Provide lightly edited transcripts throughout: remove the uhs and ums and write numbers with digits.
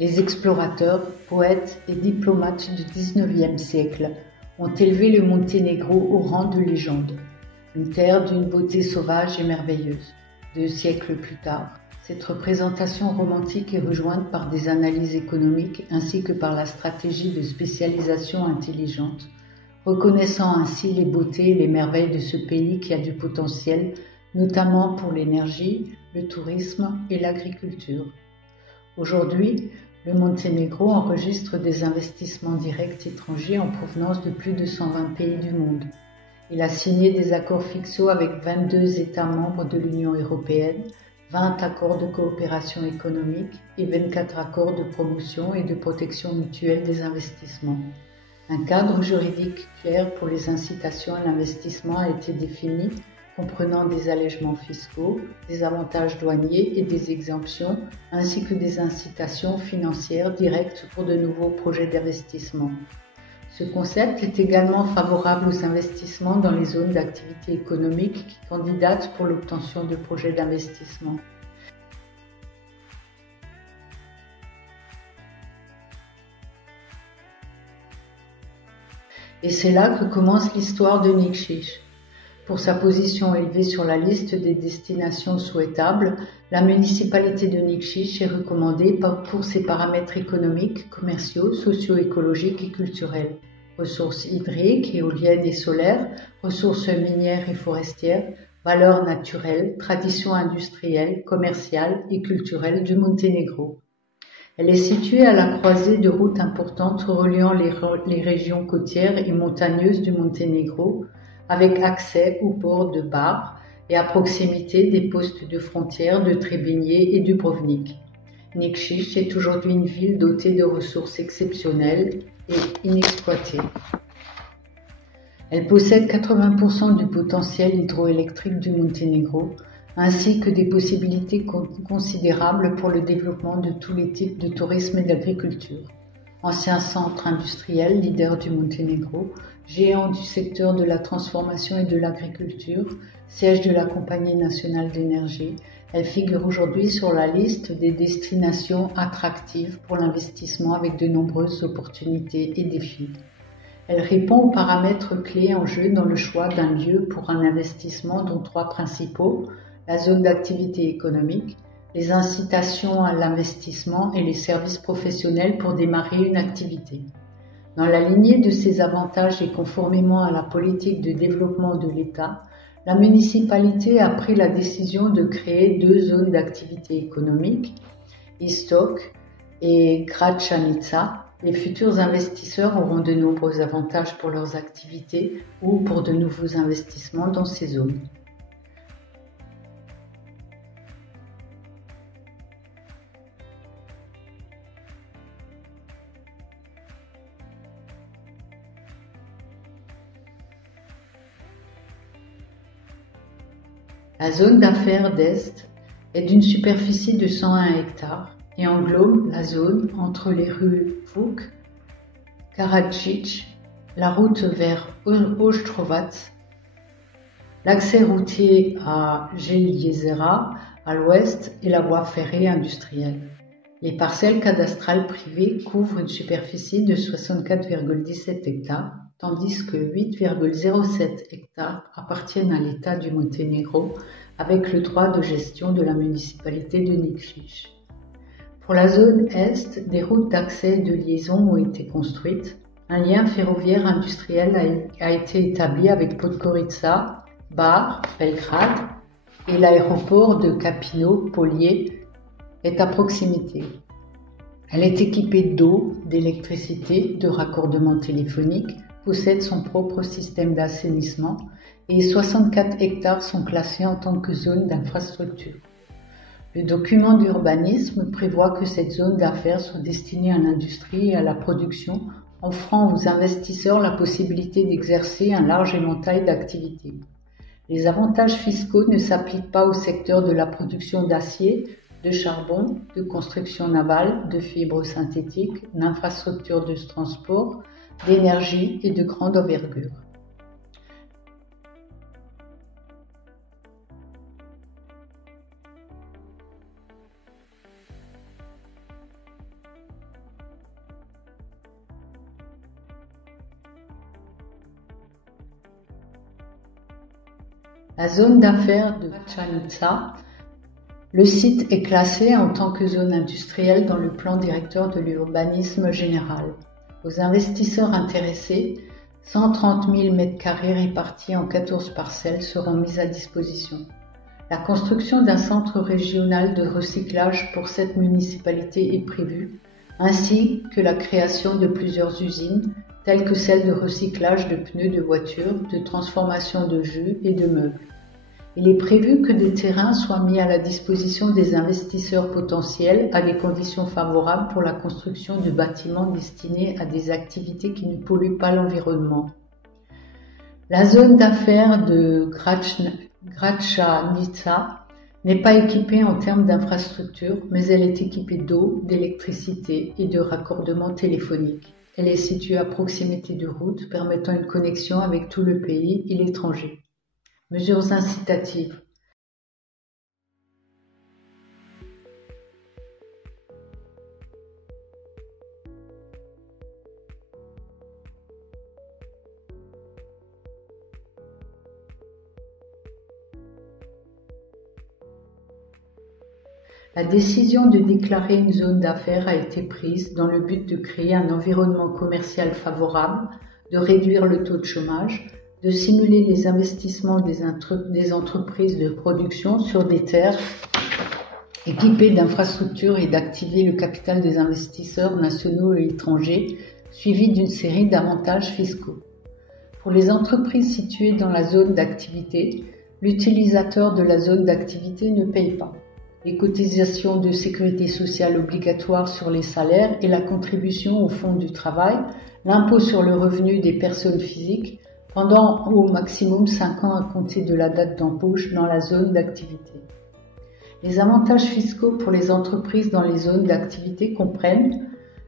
Les explorateurs, poètes et diplomates du XIXe siècle ont élevé le Monténégro au rang de légende, une terre d'une beauté sauvage et merveilleuse. 2 siècles plus tard, cette représentation romantique est rejointe par des analyses économiques ainsi que par la stratégie de spécialisation intelligente, reconnaissant ainsi les beautés et les merveilles de ce pays qui a du potentiel, notamment pour l'énergie, le tourisme et l'agriculture. Aujourd'hui, le Monténégro enregistre des investissements directs étrangers en provenance de plus de 120 pays du monde. Il a signé des accords fiscaux avec 22 États membres de l'Union européenne, 20 accords de coopération économique et 24 accords de promotion et de protection mutuelle des investissements. Un cadre juridique clair pour les incitations à l'investissement a été défini, comprenant des allègements fiscaux, des avantages douaniers et des exemptions, ainsi que des incitations financières directes pour de nouveaux projets d'investissement. Ce concept est également favorable aux investissements dans les zones d'activité économique qui candidatent pour l'obtention de projets d'investissement. Et c'est là que commence l'histoire de Nikšić. Pour sa position élevée sur la liste des destinations souhaitables, la municipalité de Nikšić est recommandée pour ses paramètres économiques, commerciaux, socio-écologiques et culturels. Ressources hydriques, éoliennes et solaires, ressources minières et forestières, valeurs naturelles, traditions industrielles, commerciales et culturelles du Monténégro. Elle est située à la croisée de routes importantes reliant les régions côtières et montagneuses du Monténégro, avec accès au port de Bar et à proximité des postes de frontière de Trebinje et Dubrovnik. Nikšić est aujourd'hui une ville dotée de ressources exceptionnelles et inexploitées. Elle possède 80% du potentiel hydroélectrique du Monténégro, ainsi que des possibilités considérables pour le développement de tous les types de tourisme et d'agriculture. Ancien centre industriel, leader du Monténégro, géant du secteur de la transformation et de l'agriculture, siège de la Compagnie nationale d'énergie, elle figure aujourd'hui sur la liste des destinations attractives pour l'investissement avec de nombreuses opportunités et défis. Elle répond aux paramètres clés en jeu dans le choix d'un lieu pour un investissement dont 3 principaux, la zone d'activité économique, les incitations à l'investissement et les services professionnels pour démarrer une activité. Dans la lignée de ces avantages et conformément à la politique de développement de l'État, la municipalité a pris la décision de créer 2 zones d'activité économique, Istok et Gračanica. Les futurs investisseurs auront de nombreux avantages pour leurs activités ou pour de nouveaux investissements dans ces zones. La zone d'affaires d'Est est d'une superficie de 101 hectares et englobe la zone entre les rues Vuk, Karadzic, la route vers Ostrovac, l'accès routier à Željezera à l'ouest et la voie ferrée industrielle. Les parcelles cadastrales privées couvrent une superficie de 64,17 hectares, tandis que 8,07 hectares appartiennent à l'État du Monténégro avec le droit de gestion de la municipalité de Nikšić. Pour la zone Est, des routes d'accès et de liaison ont été construites. Un lien ferroviaire industriel a été établi avec Podgorica, Bar, Belgrade et l'aéroport de Capino-Polier est à proximité. Elle est équipée d'eau, d'électricité, de raccordement téléphonique, possède son propre système d'assainissement et 64 hectares sont classés en tant que zone d'infrastructure. Le document d'urbanisme prévoit que cette zone d'affaires soit destinée à l'industrie et à la production, offrant aux investisseurs la possibilité d'exercer un large éventail d'activités. Les avantages fiscaux ne s'appliquent pas au secteur de la production d'acier, de charbon, de construction navale, de fibres synthétiques, d'infrastructures de transport, d'énergie et de grande envergure. La zone d'affaires de Chanitsa, le site est classé en tant que zone industrielle dans le plan directeur de l'urbanisme général. Aux investisseurs intéressés, 130 000 m² répartis en 14 parcelles seront mis à disposition. La construction d'un centre régional de recyclage pour cette municipalité est prévue, ainsi que la création de plusieurs usines, telles que celle de recyclage de pneus de voitures, de transformation de jus et de meubles. Il est prévu que des terrains soient mis à la disposition des investisseurs potentiels à des conditions favorables pour la construction de bâtiments destinés à des activités qui ne polluent pas l'environnement. La zone d'affaires de Gračanica n'est pas équipée en termes d'infrastructures, mais elle est équipée d'eau, d'électricité et de raccordements téléphoniques. Elle est située à proximité de routes permettant une connexion avec tout le pays et l'étranger. Mesures incitatives. La décision de déclarer une zone d'affaires a été prise dans le but de créer un environnement commercial favorable, de réduire le taux de chômage, de stimuler les investissements des entreprises de production sur des terres équipées d'infrastructures et d'activer le capital des investisseurs nationaux et étrangers, suivi d'une série d'avantages fiscaux. Pour les entreprises situées dans la zone d'activité, l'utilisateur de la zone d'activité ne paye pas. Les cotisations de sécurité sociale obligatoires sur les salaires et la contribution au fonds du travail, l'impôt sur le revenu des personnes physiques, pendant au maximum 5 ans à compter de la date d'embauche dans la zone d'activité. Les avantages fiscaux pour les entreprises dans les zones d'activité comprennent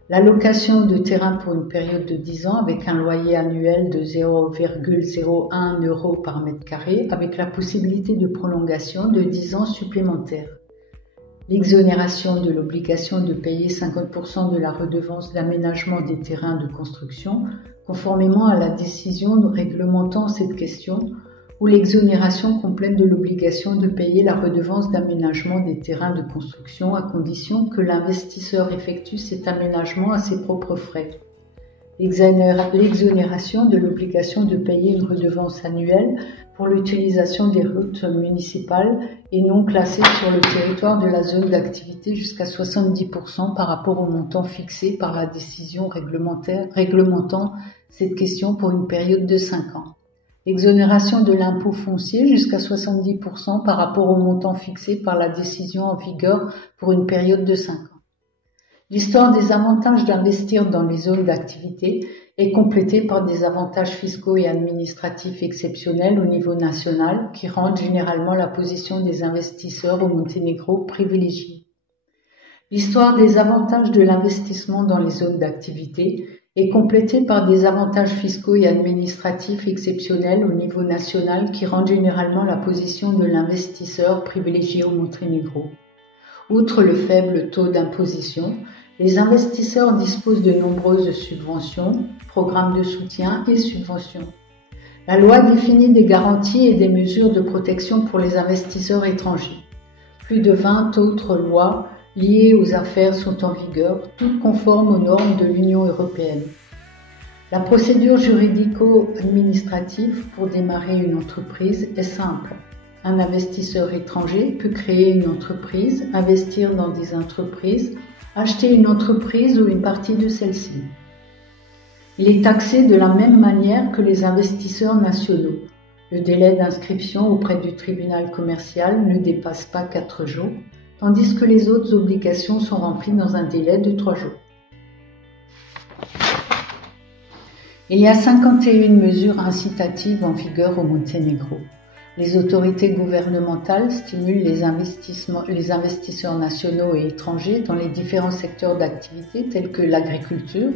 l'allocation de terrain pour une période de 10 ans avec un loyer annuel de 0,01 € par m² avec la possibilité de prolongation de 10 ans supplémentaires. L'exonération de l'obligation de payer 50% de la redevance d'aménagement des terrains de construction, conformément à la décision réglementant cette question, ou l'exonération complète de l'obligation de payer la redevance d'aménagement des terrains de construction à condition que l'investisseur effectue cet aménagement à ses propres frais. L'exonération de l'obligation de payer une redevance annuelle pour l'utilisation des routes municipales et non classées sur le territoire de la zone d'activité jusqu'à 70% par rapport au montant fixé par la décision réglementant cette question pour une période de 5 ans. L'exonération de l'impôt foncier jusqu'à 70% par rapport au montant fixé par la décision en vigueur pour une période de 5 ans. L'histoire des avantages d'investir dans les zones d'activité est complétée par des avantages fiscaux et administratifs exceptionnels au niveau national qui rendent généralement la position des investisseurs au Monténégro privilégiée. L'histoire des avantages de l'investissement dans les zones d'activité est complétée par des avantages fiscaux et administratifs exceptionnels au niveau national qui rendent généralement la position de l'investisseur privilégié au Monténégro. Outre le faible taux d'imposition, les investisseurs disposent de nombreuses subventions, programmes de soutien et subventions. La loi définit des garanties et des mesures de protection pour les investisseurs étrangers. Plus de 20 autres lois liées aux affaires sont en vigueur, toutes conformes aux normes de l'Union européenne. La procédure juridico-administrative pour démarrer une entreprise est simple. Un investisseur étranger peut créer une entreprise, investir dans des entreprises, acheter une entreprise ou une partie de celle-ci. Il est taxé de la même manière que les investisseurs nationaux. Le délai d'inscription auprès du tribunal commercial ne dépasse pas 4 jours, tandis que les autres obligations sont remplies dans un délai de 3 jours. Il y a 51 mesures incitatives en vigueur au Monténégro. Les autorités gouvernementales stimulent les investisseurs nationaux et étrangers dans les différents secteurs d'activité tels que l'agriculture,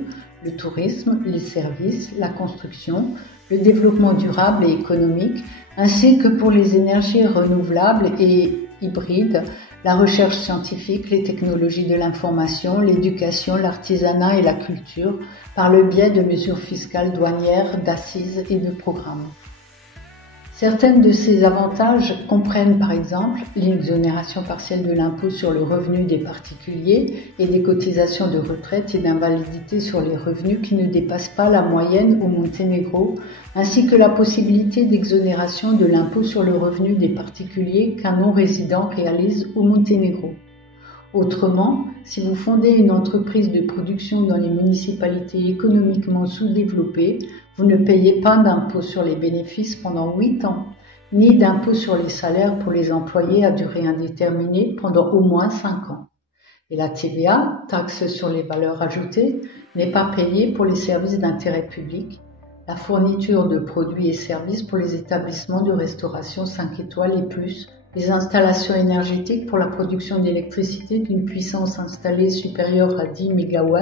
le tourisme, les services, la construction, le développement durable et économique, ainsi que pour les énergies renouvelables et hybrides, la recherche scientifique, les technologies de l'information, l'éducation, l'artisanat et la culture, par le biais de mesures fiscales douanières, d'assises et de programmes. Certains de ces avantages comprennent par exemple l'exonération partielle de l'impôt sur le revenu des particuliers et des cotisations de retraite et d'invalidité sur les revenus qui ne dépassent pas la moyenne au Monténégro, ainsi que la possibilité d'exonération de l'impôt sur le revenu des particuliers qu'un non-résident réalise au Monténégro. Autrement, si vous fondez une entreprise de production dans les municipalités économiquement sous-développées, vous ne payez pas d'impôt sur les bénéfices pendant 8 ans, ni d'impôt sur les salaires pour les employés à durée indéterminée pendant au moins 5 ans. Et la TVA, taxe sur les valeurs ajoutées, n'est pas payée pour les services d'intérêt public, la fourniture de produits et services pour les établissements de restauration 5 étoiles et plus, les installations énergétiques pour la production d'électricité d'une puissance installée supérieure à 10 MW,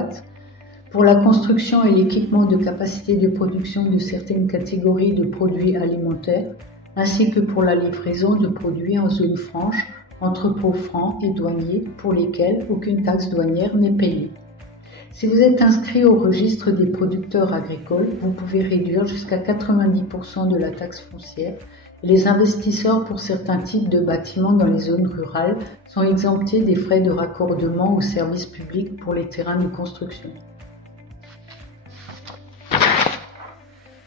pour la construction et l'équipement de capacités de production de certaines catégories de produits alimentaires, ainsi que pour la livraison de produits en zone franche, entrepôts francs et douaniers pour lesquels aucune taxe douanière n'est payée. Si vous êtes inscrit au registre des producteurs agricoles, vous pouvez réduire jusqu'à 90% de la taxe foncière. Les investisseurs pour certains types de bâtiments dans les zones rurales sont exemptés des frais de raccordement aux services publics pour les terrains de construction.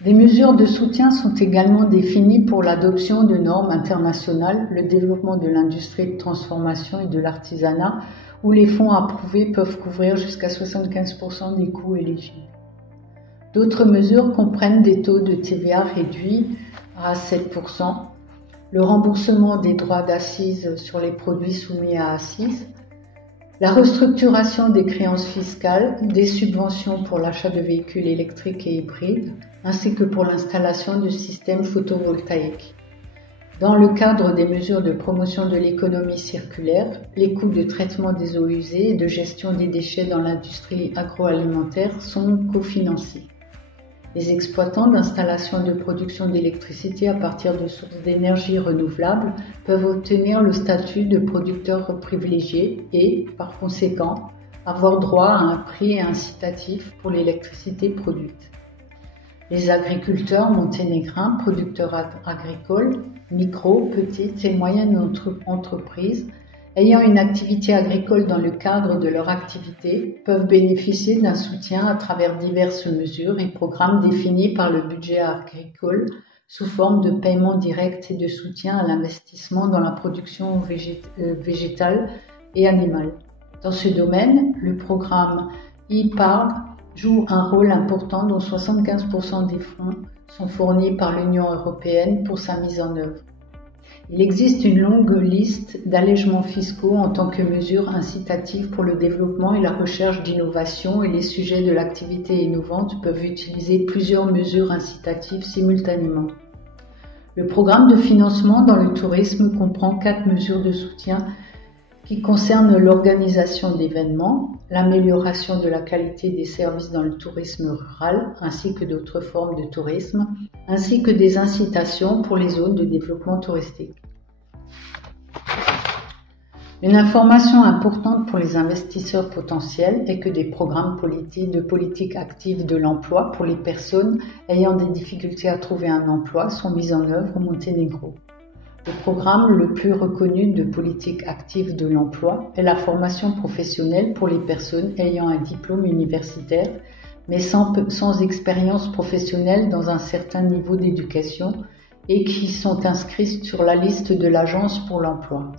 Des mesures de soutien sont également définies pour l'adoption de normes internationales, le développement de l'industrie de transformation et de l'artisanat, où les fonds approuvés peuvent couvrir jusqu'à 75% des coûts éligibles. D'autres mesures comprennent des taux de TVA réduits à 7%, le remboursement des droits d'accise sur les produits soumis à accise, la restructuration des créances fiscales, des subventions pour l'achat de véhicules électriques et hybrides, ainsi que pour l'installation de systèmes photovoltaïques. Dans le cadre des mesures de promotion de l'économie circulaire, les coûts de traitement des eaux usées et de gestion des déchets dans l'industrie agroalimentaire sont cofinancés. Les exploitants d'installations de production d'électricité à partir de sources d'énergie renouvelables peuvent obtenir le statut de producteur privilégié et, par conséquent, avoir droit à un prix incitatif pour l'électricité produite. Les agriculteurs monténégrins, producteurs agricoles, micro, petites et moyennes entreprises, ayant une activité agricole dans le cadre de leur activité, peuvent bénéficier d'un soutien à travers diverses mesures et programmes définis par le budget agricole sous forme de paiements directs et de soutien à l'investissement dans la production végétale et animale. Dans ce domaine, le programme IPARD joue un rôle important dont 75% des fonds sont fournis par l'Union européenne pour sa mise en œuvre. Il existe une longue liste d'allègements fiscaux en tant que mesure incitative pour le développement et la recherche d'innovation, et les sujets de l'activité innovante peuvent utiliser plusieurs mesures incitatives simultanément. Le programme de financement dans le tourisme comprend 4 mesures de soutien qui concernent l'organisation d'événements, l'amélioration de la qualité des services dans le tourisme rural, ainsi que d'autres formes de tourisme, ainsi que des incitations pour les zones de développement touristique. Une information importante pour les investisseurs potentiels est que des programmes de politique active de l'emploi pour les personnes ayant des difficultés à trouver un emploi sont mis en œuvre au Monténégro. Le programme le plus reconnu de politique active de l'emploi est la formation professionnelle pour les personnes ayant un diplôme universitaire, mais sans expérience professionnelle dans un certain niveau d'éducation et qui sont inscrits sur la liste de l'Agence pour l'emploi.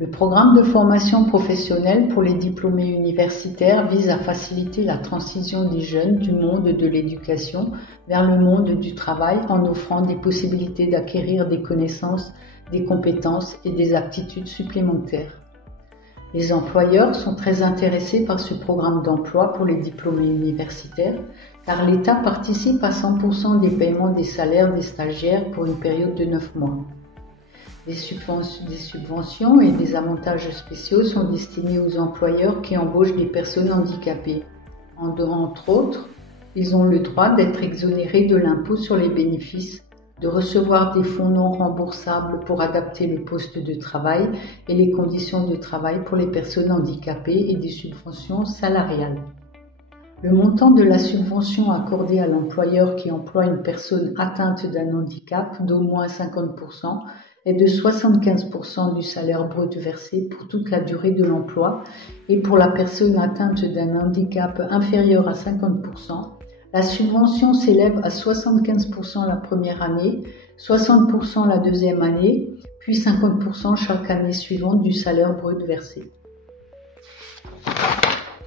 Le programme de formation professionnelle pour les diplômés universitaires vise à faciliter la transition des jeunes du monde de l'éducation vers le monde du travail en offrant des possibilités d'acquérir des connaissances, des compétences et des aptitudes supplémentaires. Les employeurs sont très intéressés par ce programme d'emploi pour les diplômés universitaires car l'État participe à 100% des paiements des salaires des stagiaires pour une période de 9 mois. Des subventions et des avantages spéciaux sont destinés aux employeurs qui embauchent des personnes handicapées. Entre autres, ils ont le droit d'être exonérés de l'impôt sur les bénéfices, de recevoir des fonds non remboursables pour adapter le poste de travail et les conditions de travail pour les personnes handicapées et des subventions salariales. Le montant de la subvention accordée à l'employeur qui emploie une personne atteinte d'un handicap d'au moins 50% est de 75% du salaire brut versé pour toute la durée de l'emploi, et pour la personne atteinte d'un handicap inférieur à 50%, la subvention s'élève à 75% la première année, 60% la deuxième année, puis 50% chaque année suivante du salaire brut versé.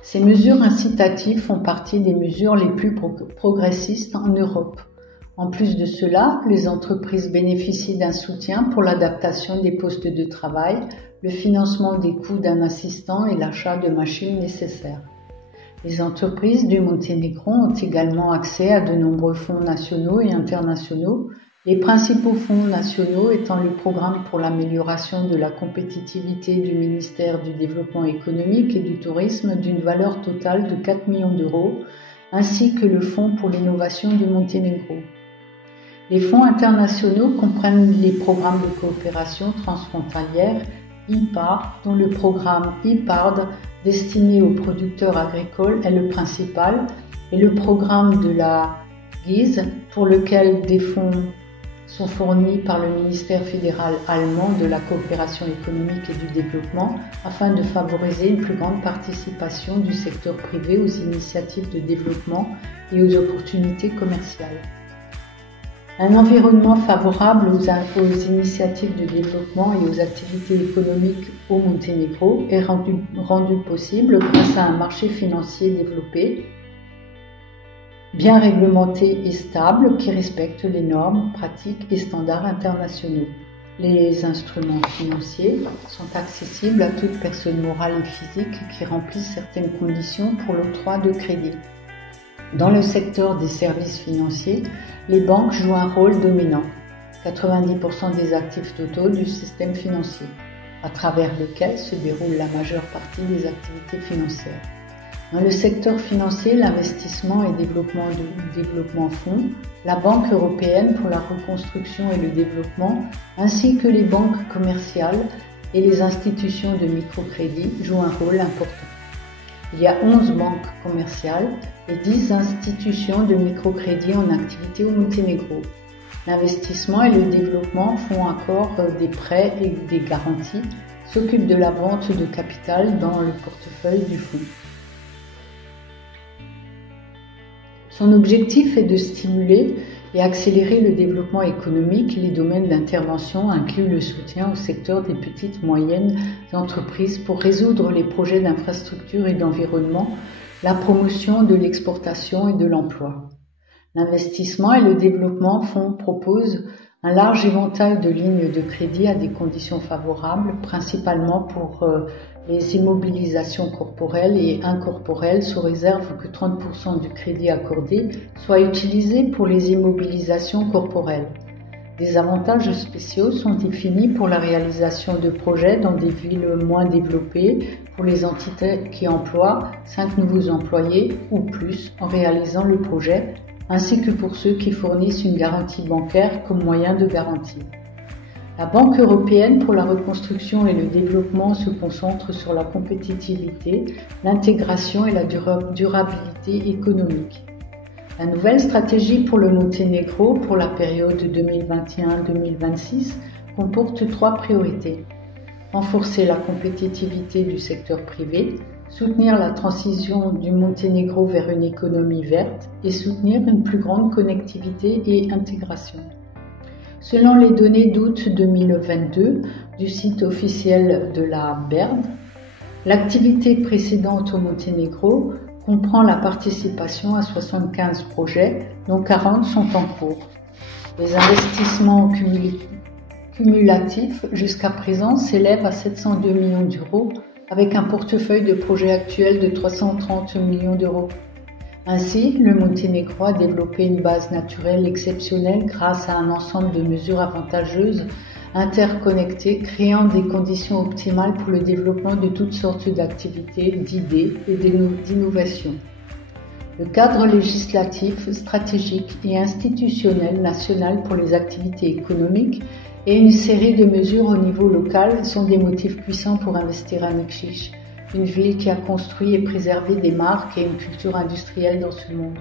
Ces mesures incitatives font partie des mesures les plus progressistes en Europe. En plus de cela, les entreprises bénéficient d'un soutien pour l'adaptation des postes de travail, le financement des coûts d'un assistant et l'achat de machines nécessaires. Les entreprises du Monténégro ont également accès à de nombreux fonds nationaux et internationaux, les principaux fonds nationaux étant le programme pour l'amélioration de la compétitivité du ministère du Développement économique et du tourisme d'une valeur totale de 4 millions d'euros, ainsi que le Fonds pour l'innovation du Monténégro. Les fonds internationaux comprennent les programmes de coopération transfrontalière IPA, dont le programme IPARD destiné aux producteurs agricoles est le principal, et le programme de la GIZ, pour lequel des fonds sont fournis par le ministère fédéral allemand de la coopération économique et du développement afin de favoriser une plus grande participation du secteur privé aux initiatives de développement et aux opportunités commerciales. Un environnement favorable aux initiatives de développement et aux activités économiques au Monténégro est rendu possible grâce à un marché financier développé, bien réglementé et stable, qui respecte les normes, pratiques et standards internationaux. Les instruments financiers sont accessibles à toute personne morale et physique qui remplit certaines conditions pour l'octroi de crédit. Dans le secteur des services financiers, les banques jouent un rôle dominant, 90% des actifs totaux du système financier, à travers lequel se déroule la majeure partie des activités financières. Dans le secteur financier, l'investissement et développement fonds, la Banque européenne pour la reconstruction et le développement, ainsi que les banques commerciales et les institutions de microcrédit jouent un rôle important. Il y a 11 banques commerciales et 10 institutions de microcrédit en activité au Monténégro. L'investissement et le développement font encore des prêts et des garanties, s'occupent de la vente de capital dans le portefeuille du fonds. Son objectif est de stimuler et accélérer le développement économique. Les domaines d'intervention incluent le soutien au secteur des petites et moyennes entreprises pour résoudre les projets d'infrastructure et d'environnement, la promotion de l'exportation et de l'emploi. L'investissement et le développement fonds proposent un large éventail de lignes de crédit à des conditions favorables, principalement pour les immobilisations corporelles et incorporelles, sous réserve que 30% du crédit accordé soit utilisé pour les immobilisations corporelles. Des avantages spéciaux sont définis pour la réalisation de projets dans des villes moins développées, pour les entités qui emploient 5 nouveaux employés ou plus en réalisant le projet, ainsi que pour ceux qui fournissent une garantie bancaire comme moyen de garantie. La Banque européenne pour la reconstruction et le développement se concentre sur la compétitivité, l'intégration et la durabilité économique. La nouvelle stratégie pour le Monténégro pour la période 2021-2026 comporte 3 priorités. Renforcer la compétitivité du secteur privé, soutenir la transition du Monténégro vers une économie verte et soutenir une plus grande connectivité et intégration. Selon les données d'août 2022 du site officiel de la BERD, l'activité précédente au Monténégro comprend la participation à 75 projets, dont 40 sont en cours. Les investissements cumulatifs jusqu'à présent s'élèvent à 702 millions d'euros, avec un portefeuille de projets actuel de 330 millions d'euros. Ainsi, le Monténégro a développé une base naturelle exceptionnelle grâce à un ensemble de mesures avantageuses interconnectées, créant des conditions optimales pour le développement de toutes sortes d'activités, d'idées et d'innovations. Le cadre législatif, stratégique et institutionnel national pour les activités économiques et une série de mesures au niveau local sont des motifs puissants pour investir à Nikšić. une ville qui a construit et préservé des marques et une culture industrielle dans ce monde.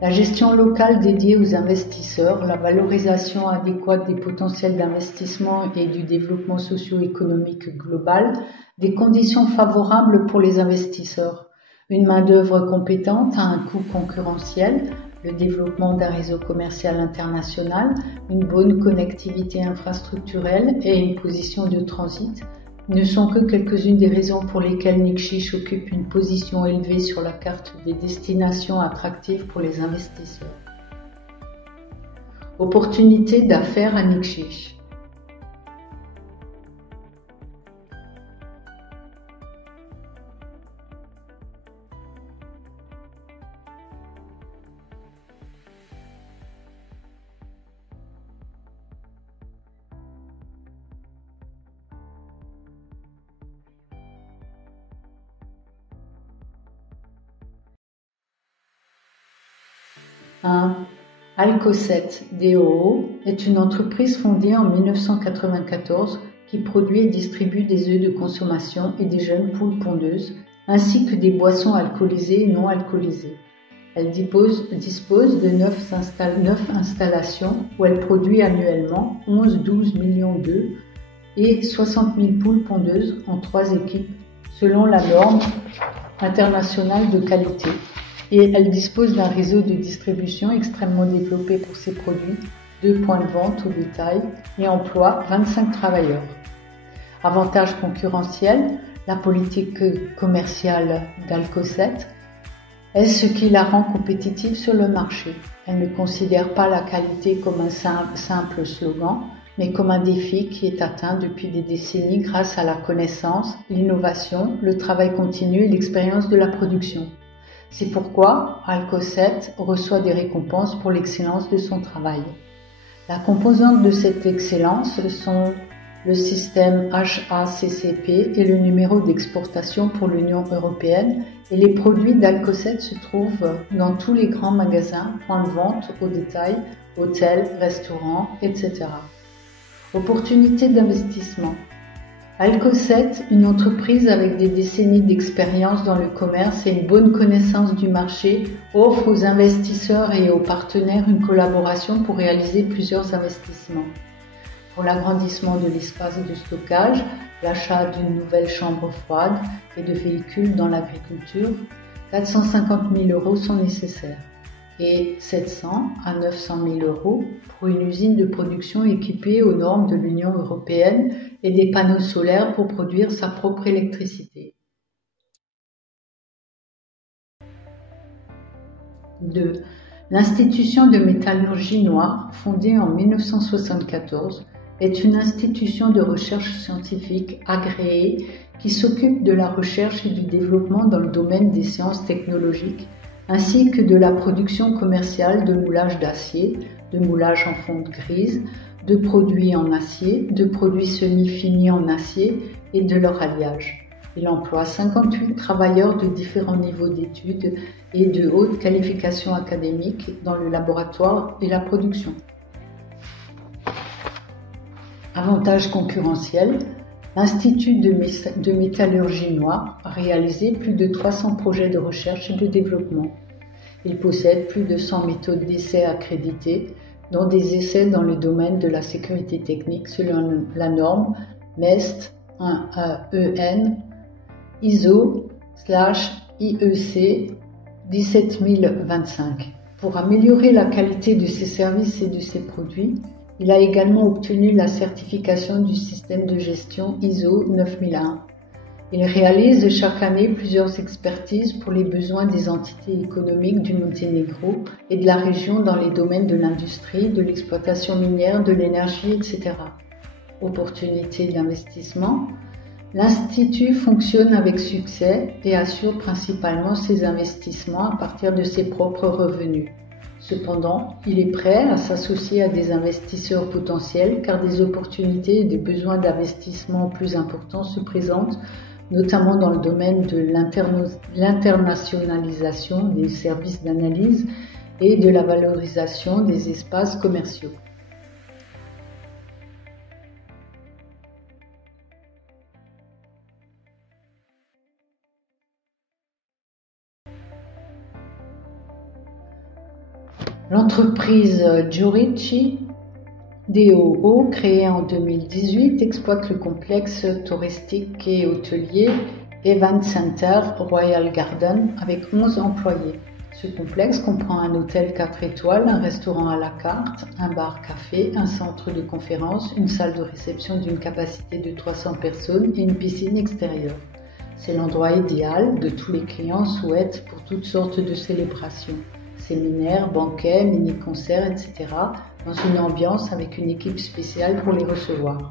La gestion locale dédiée aux investisseurs, la valorisation adéquate des potentiels d'investissement et du développement socio-économique global, des conditions favorables pour les investisseurs, une main-d'œuvre compétente à un coût concurrentiel, le développement d'un réseau commercial international, une bonne connectivité infrastructurelle et une position de transit ne sont que quelques-unes des raisons pour lesquelles Nikšić occupe une position élevée sur la carte des destinations attractives pour les investisseurs. Opportunités d'affaires à Nikšić. Alcoset DOO est une entreprise fondée en 1994 qui produit et distribue des œufs de consommation et des jeunes poules pondeuses, ainsi que des boissons alcoolisées et non alcoolisées. Elle dispose de 9 installations où elle produit annuellement 11-12 millions d'œufs et 60 000 poules pondeuses en 3 équipes selon la norme internationale de qualité. Et elle dispose d'un réseau de distribution extrêmement développé pour ses produits, 2 points de vente au détail et emploie 25 travailleurs. Avantage concurrentiel, la politique commerciale d'Alcoset est ce qui la rend compétitive sur le marché. Elle ne considère pas la qualité comme un simple slogan, mais comme un défi qui est atteint depuis des décennies grâce à la connaissance, l'innovation, le travail continu et l'expérience de la production. C'est pourquoi Alcoset reçoit des récompenses pour l'excellence de son travail. La composante de cette excellence sont le système HACCP et le numéro d'exportation pour l'Union européenne, et les produits d'Alcoset se trouvent dans tous les grands magasins, points de vente au détail, hôtels, restaurants, etc. Opportunités d'investissement. Alcoset, une entreprise avec des décennies d'expérience dans le commerce et une bonne connaissance du marché, offre aux investisseurs et aux partenaires une collaboration pour réaliser plusieurs investissements. Pour l'agrandissement de l'espace de stockage, l'achat d'une nouvelle chambre froide et de véhicules dans l'agriculture, 450 000 € sont nécessaires et 700 à 900 000 € pour une usine de production équipée aux normes de l'Union européenne et des panneaux solaires pour produire sa propre électricité. 2. L'Institution de métallurgie noire, fondée en 1974, est une institution de recherche scientifique agréée qui s'occupe de la recherche et du développement dans le domaine des sciences technologiques, ainsi que de la production commerciale de moulage d'acier, de moulage en fonte grise, de produits en acier, de produits semi-finis en acier et de leur alliage. Il emploie 58 travailleurs de différents niveaux d'études et de haute qualification académique dans le laboratoire et la production. Avantage concurrentiel, l'Institut de métallurgie noire a réalisé plus de 300 projets de recherche et de développement. Il possède plus de 100 méthodes d'essai accréditées, dont des essais dans le domaine de la sécurité technique selon la norme MEST 1EN ISO/IEC 17025. Pour améliorer la qualité de ses services et de ses produits, il a également obtenu la certification du système de gestion ISO 9001. Il réalise chaque année plusieurs expertises pour les besoins des entités économiques du Monténégro et de la région dans les domaines de l'industrie, de l'exploitation minière, de l'énergie, etc. Opportunités d'investissement. L'Institut fonctionne avec succès et assure principalement ses investissements à partir de ses propres revenus. Cependant, il est prêt à s'associer à des investisseurs potentiels car des opportunités et des besoins d'investissement plus importants se présentent, notamment dans le domaine de l'internationalisation des services d'analyse et de la valorisation des espaces commerciaux. L'entreprise Giurici DOO, créée en 2018, exploite le complexe touristique et hôtelier Event Center Royal Garden avec 11 employés. Ce complexe comprend un hôtel 4 étoiles, un restaurant à la carte, un bar-café, un centre de conférence, une salle de réception d'une capacité de 300 personnes et une piscine extérieure. C'est l'endroit idéal de tous les clients souhaitent pour toutes sortes de célébrations, séminaires, banquets, mini-concerts, etc., dans une ambiance avec une équipe spéciale pour les recevoir.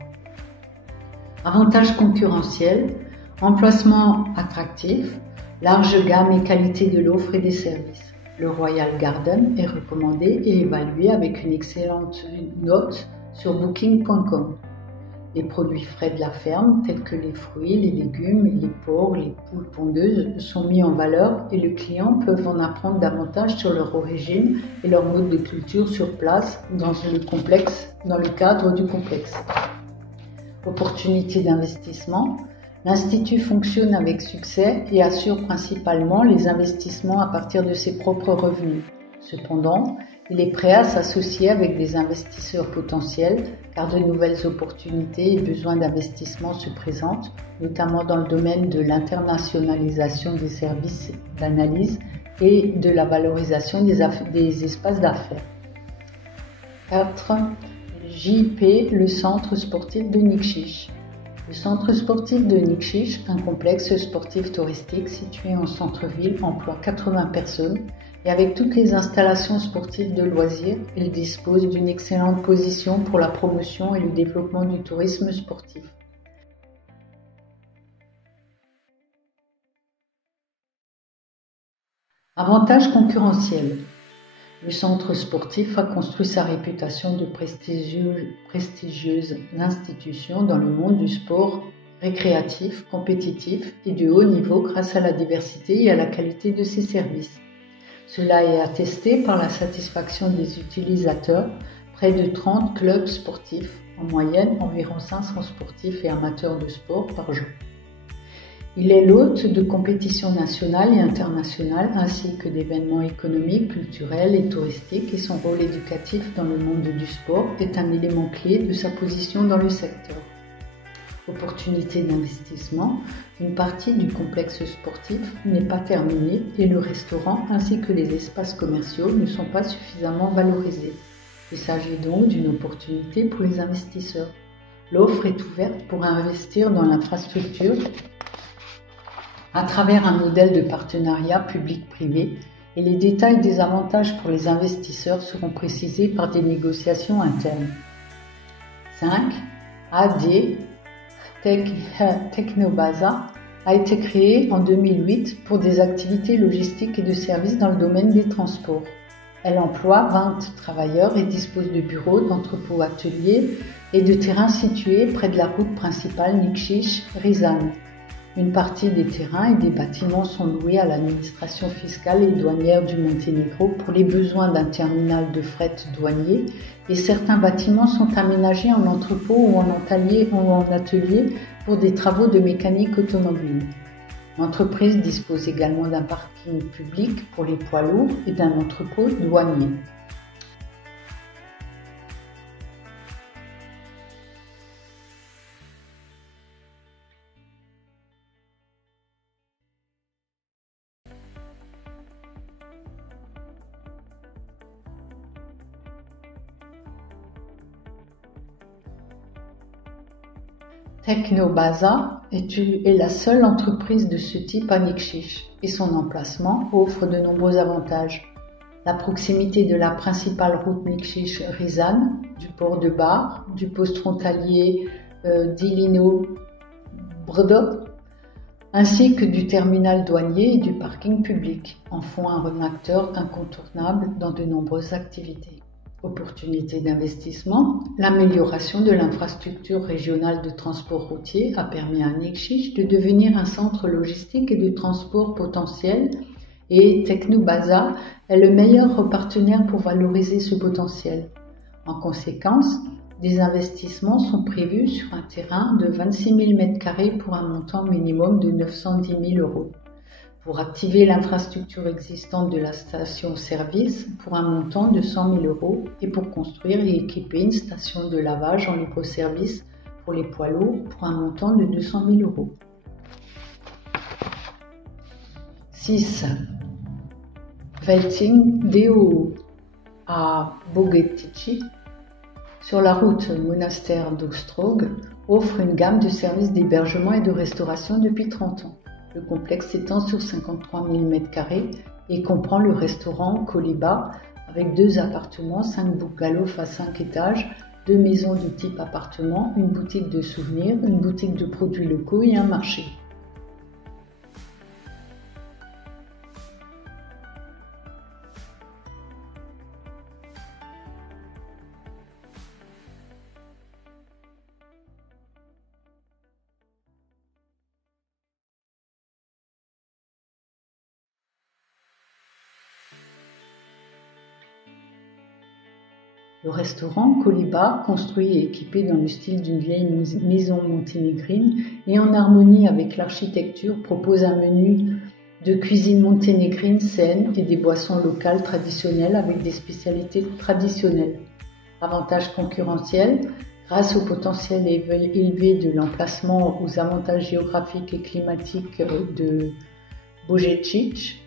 Avantages concurrentiels, emplacement attractif, large gamme et qualité de l'offre et des services. Le Royal Garden est recommandé et évalué avec une excellente note sur booking.com. Les produits frais de la ferme, tels que les fruits, les légumes, les porcs, les poules pondeuses, sont mis en valeur et les clients peuvent en apprendre davantage sur leur origine et leur mode de culture sur place dans le cadre du complexe. Opportunités d'investissement. L'Institut fonctionne avec succès et assure principalement les investissements à partir de ses propres revenus. Cependant, il est prêt à s'associer avec des investisseurs potentiels car de nouvelles opportunités et besoins d'investissement se présentent, notamment dans le domaine de l'internationalisation des services d'analyse et de la valorisation des espaces d'affaires. 4. JP, le centre sportif de Nikšić. Le centre sportif de Nikšić, un complexe sportif touristique situé en centre-ville, emploie 80 personnes et avec toutes les installations sportives de loisirs, il dispose d'une excellente position pour la promotion et le développement du tourisme sportif. Avantages concurrentiels. Le centre sportif a construit sa réputation de prestigieuse institution dans le monde du sport récréatif, compétitif et de haut niveau grâce à la diversité et à la qualité de ses services. Cela est attesté par la satisfaction des utilisateurs, près de 30 clubs sportifs, en moyenne environ 500 sportifs et amateurs de sport par jour. Il est l'hôte de compétitions nationales et internationales ainsi que d'événements économiques, culturels et touristiques et son rôle éducatif dans le monde du sport est un élément clé de sa position dans le secteur. Opportunité d'investissement, une partie du complexe sportif n'est pas terminée et le restaurant ainsi que les espaces commerciaux ne sont pas suffisamment valorisés. Il s'agit donc d'une opportunité pour les investisseurs. L'offre est ouverte pour investir dans l'infrastructure à travers un modèle de partenariat public-privé et les détails des avantages pour les investisseurs seront précisés par des négociations internes. 5. AD Technobaza a été créée en 2008 pour des activités logistiques et de services dans le domaine des transports. Elle emploie 20 travailleurs et dispose de bureaux, d'entrepôts, ateliers et de terrains situés près de la route principale Nikšić-Rižane. Une partie des terrains et des bâtiments sont loués à l'administration fiscale et douanière du Monténégro pour les besoins d'un terminal de fret douanier et certains bâtiments sont aménagés en entrepôt ou en atelier pour des travaux de mécanique automobile. L'entreprise dispose également d'un parking public pour les poids lourds et d'un entrepôt douanier. Technobaza est la seule entreprise de ce type à Nikšić et son emplacement offre de nombreux avantages. La proximité de la principale route Nikšić-Rižane, du port de Bar, du poste frontalier d'Ilino Brdo, ainsi que du terminal douanier et du parking public, en font un acteur incontournable dans de nombreuses activités. Opportunités d'investissement. L'amélioration de l'infrastructure régionale de transport routier a permis à Nikšić de devenir un centre logistique et de transport potentiel et Technobaza est le meilleur partenaire pour valoriser ce potentiel. En conséquence, des investissements sont prévus sur un terrain de 26 000 m² pour un montant minimum de 910 000 €. pour activer l'infrastructure existante de la station-service pour un montant de 100 000 € et pour construire et équiper une station de lavage en libre-service pour les poids lourds pour un montant de 200 000 €. 6. Velting DOO à Bogetici, sur la route monastère d'Ostrog, offre une gamme de services d'hébergement et de restauration depuis 30 ans. Le complexe s'étend sur 53 000 m² et comprend le restaurant Koliba avec 2 appartements, 5 bungalows à 5 étages, 2 maisons de type appartement, une boutique de souvenirs, une boutique de produits locaux et un marché. Le restaurant Koliba, construit et équipé dans le style d'une vieille maison monténégrine et en harmonie avec l'architecture, propose un menu de cuisine monténégrine saine et des boissons locales traditionnelles avec des spécialités traditionnelles. Avantages concurrentiels, grâce au potentiel élevé de l'emplacement, aux avantages géographiques et climatiques de Bogetici,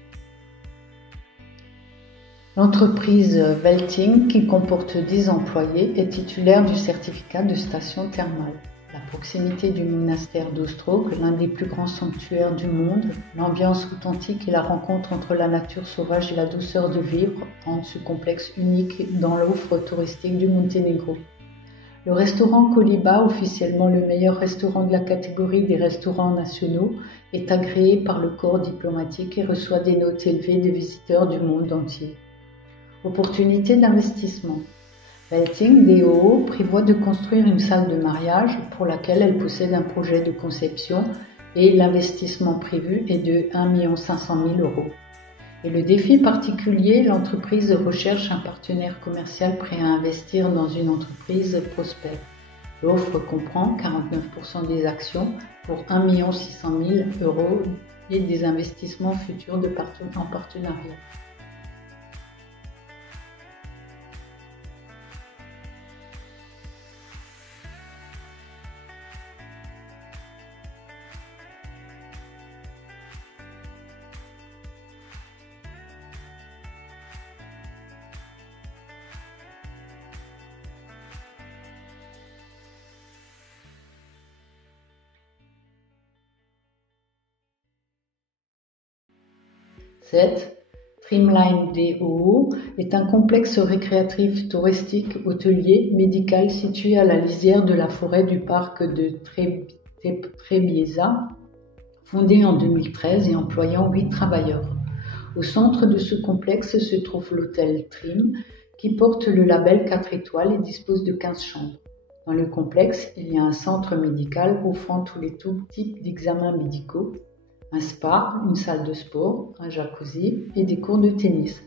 l'entreprise Velting, qui comporte 10 employés, est titulaire du certificat de station thermale. La proximité du monastère d'Ostrog, l'un des plus grands sanctuaires du monde, l'ambiance authentique et la rencontre entre la nature sauvage et la douceur de vivre rendent ce complexe unique dans l'offre touristique du Monténégro. Le restaurant Koliba, officiellement le meilleur restaurant de la catégorie des restaurants nationaux, est agréé par le corps diplomatique et reçoit des notes élevées de visiteurs du monde entier. Opportunité d'investissement. Velting DOO prévoit de construire une salle de mariage pour laquelle elle possède un projet de conception et l'investissement prévu est de 1 500 000 €. Et le défi particulier, l'entreprise recherche un partenaire commercial prêt à investir dans une entreprise prospère. L'offre comprend 49% des actions pour 1 600 000 € et des investissements futurs en partenariat. Trimline DOO est un complexe récréatif touristique hôtelier médical situé à la lisière de la forêt du parc de Trebbiesa, fondé en 2013 et employant 8 travailleurs. Au centre de ce complexe se trouve l'hôtel Trim, qui porte le label 4 étoiles et dispose de 15 chambres. Dans le complexe, il y a un centre médical offrant tous les types d'examens médicaux, un spa, une salle de sport, un jacuzzi et des cours de tennis.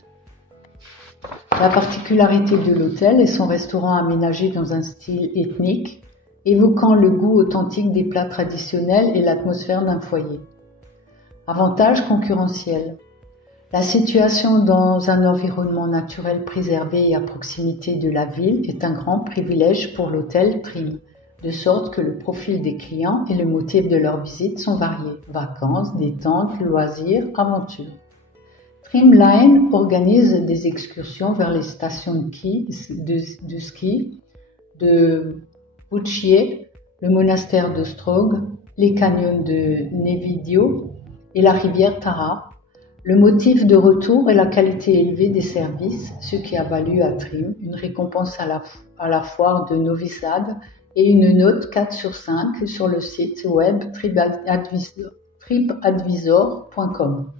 La particularité de l'hôtel est son restaurant aménagé dans un style ethnique, évoquant le goût authentique des plats traditionnels et l'atmosphère d'un foyer. Avantages concurrentiels. La situation dans un environnement naturel préservé et à proximité de la ville est un grand privilège pour l'hôtel Trim, de sorte que le profil des clients et le motif de leur visite sont variés. Vacances, détente, loisirs, aventures. Trimline organise des excursions vers les stations de ski de Buccie, le monastère d'Ostrog, les canyons de Nevidio et la rivière Tara. Le motif de retour est la qualité élevée des services, ce qui a valu à Trim une récompense à la foire de Novi Sad et une note 4 sur 5 sur le site web tripadvisor.com.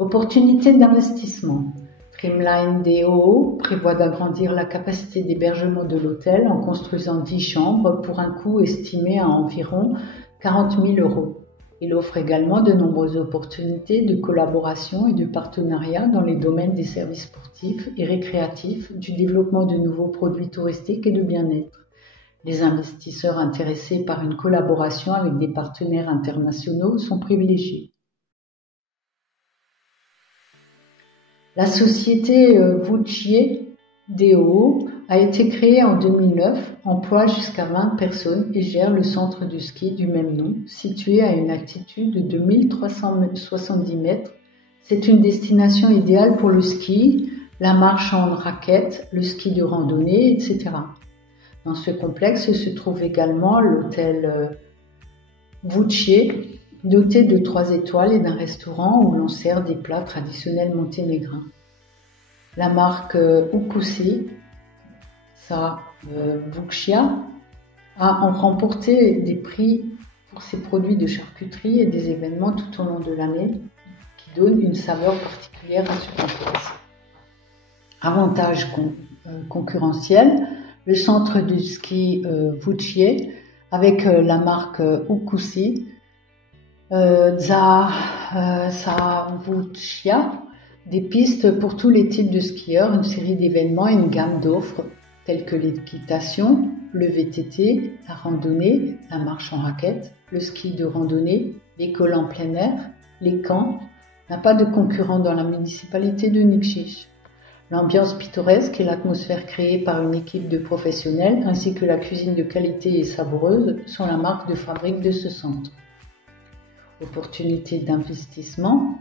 Opportunité d'investissement. Trimline DOO prévoit d'agrandir la capacité d'hébergement de l'hôtel en construisant 10 chambres pour un coût estimé à environ 40 000 €. Il offre également de nombreuses opportunités de collaboration et de partenariat dans les domaines des services sportifs et récréatifs, du développement de nouveaux produits touristiques et de bien-être. Les investisseurs intéressés par une collaboration avec des partenaires internationaux sont privilégiés. La société Vucci DOO a été créée en 2009, emploie jusqu'à 20 personnes et gère le centre de ski du même nom, situé à une altitude de 2370 mètres. C'est une destination idéale pour le ski, la marche en raquette, le ski de randonnée, etc. Dans ce complexe se trouve également l'hôtel Vucci, doté de 3 étoiles et d'un restaurant où l'on sert des plats traditionnels monténégrins. La marque Ukusi, Vuccia, a remporté des prix pour ses produits de charcuterie et des événements tout au long de l'année qui donnent une saveur particulière à ce complexe. Avantage concurrentiel, le centre de ski Vucci avec la marque Ukusi Vuccia, des pistes pour tous les types de skieurs, une série d'événements et une gamme d'offres telles que l'équitation, le VTT, la randonnée, la marche en raquette, le ski de randonnée, l'école en plein air, les camps, n'a pas de concurrent dans la municipalité de Nikšić. L'ambiance pittoresque et l'atmosphère créée par une équipe de professionnels ainsi que la cuisine de qualité et savoureuse sont la marque de fabrique de ce centre. Opportunités d'investissement.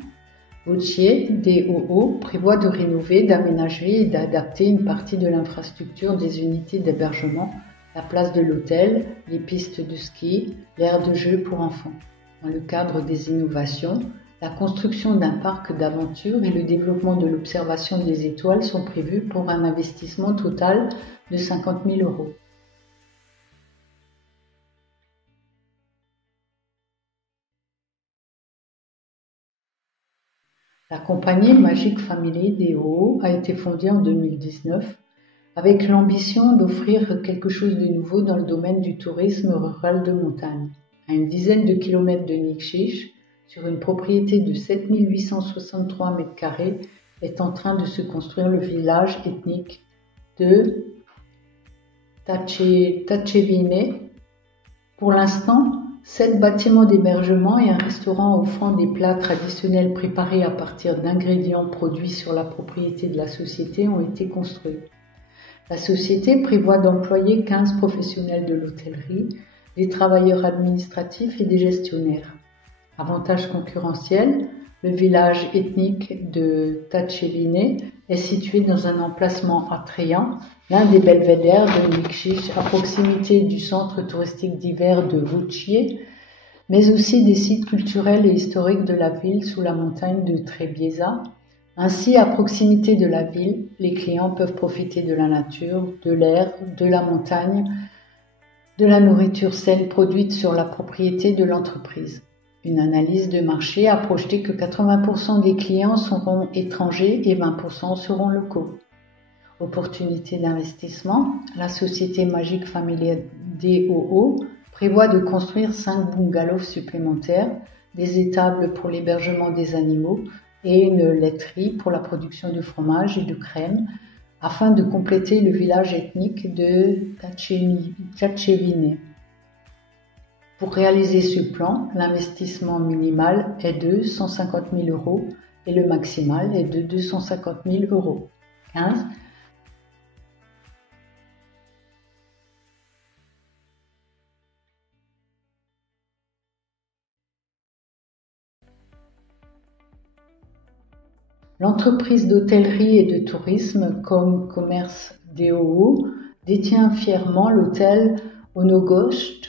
Vucci DOO prévoit de rénover, d'aménager et d'adapter une partie de l'infrastructure des unités d'hébergement, la place de l'hôtel, les pistes de ski, l'aire de jeu pour enfants. Dans le cadre des innovations, la construction d'un parc d'aventure et le développement de l'observation des étoiles sont prévus pour un investissement total de 50 000 €. La compagnie Magic Family DOO a été fondée en 2019 avec l'ambition d'offrir quelque chose de nouveau dans le domaine du tourisme rural de montagne. À une dizaine de kilomètres de Nikšić, sur une propriété de 7 863 m², est en train de se construire le village ethnique de Tachevine. Pour l'instant, 7 bâtiments d'hébergement et un restaurant offrant des plats traditionnels préparés à partir d'ingrédients produits sur la propriété de la société ont été construits. La société prévoit d'employer 15 professionnels de l'hôtellerie, des travailleurs administratifs et des gestionnaires. Avantage concurrentiel, le village ethnique de Tachevine est situé dans un emplacement attrayant, l'un des belvédères de Nikšić, à proximité du centre touristique d'hiver de Vucci, mais aussi des sites culturels et historiques de la ville sous la montagne de Trebieža. Ainsi, à proximité de la ville, les clients peuvent profiter de la nature, de l'air, de la montagne, de la nourriture saine produite sur la propriété de l'entreprise. Une analyse de marché a projeté que 80% des clients seront étrangers et 20% seront locaux. Opportunité d'investissement, la société Magic Family DOO prévoit de construire 5 bungalows supplémentaires, des étables pour l'hébergement des animaux et une laiterie pour la production de fromage et de crème, afin de compléter le village ethnique de Tachevine. Pour réaliser ce plan, l'investissement minimal est de 150 000 € et le maximal est de 250 000 €. 15. L'entreprise d'hôtellerie et de tourisme comme Commerce DOO détient fièrement l'hôtel Onogost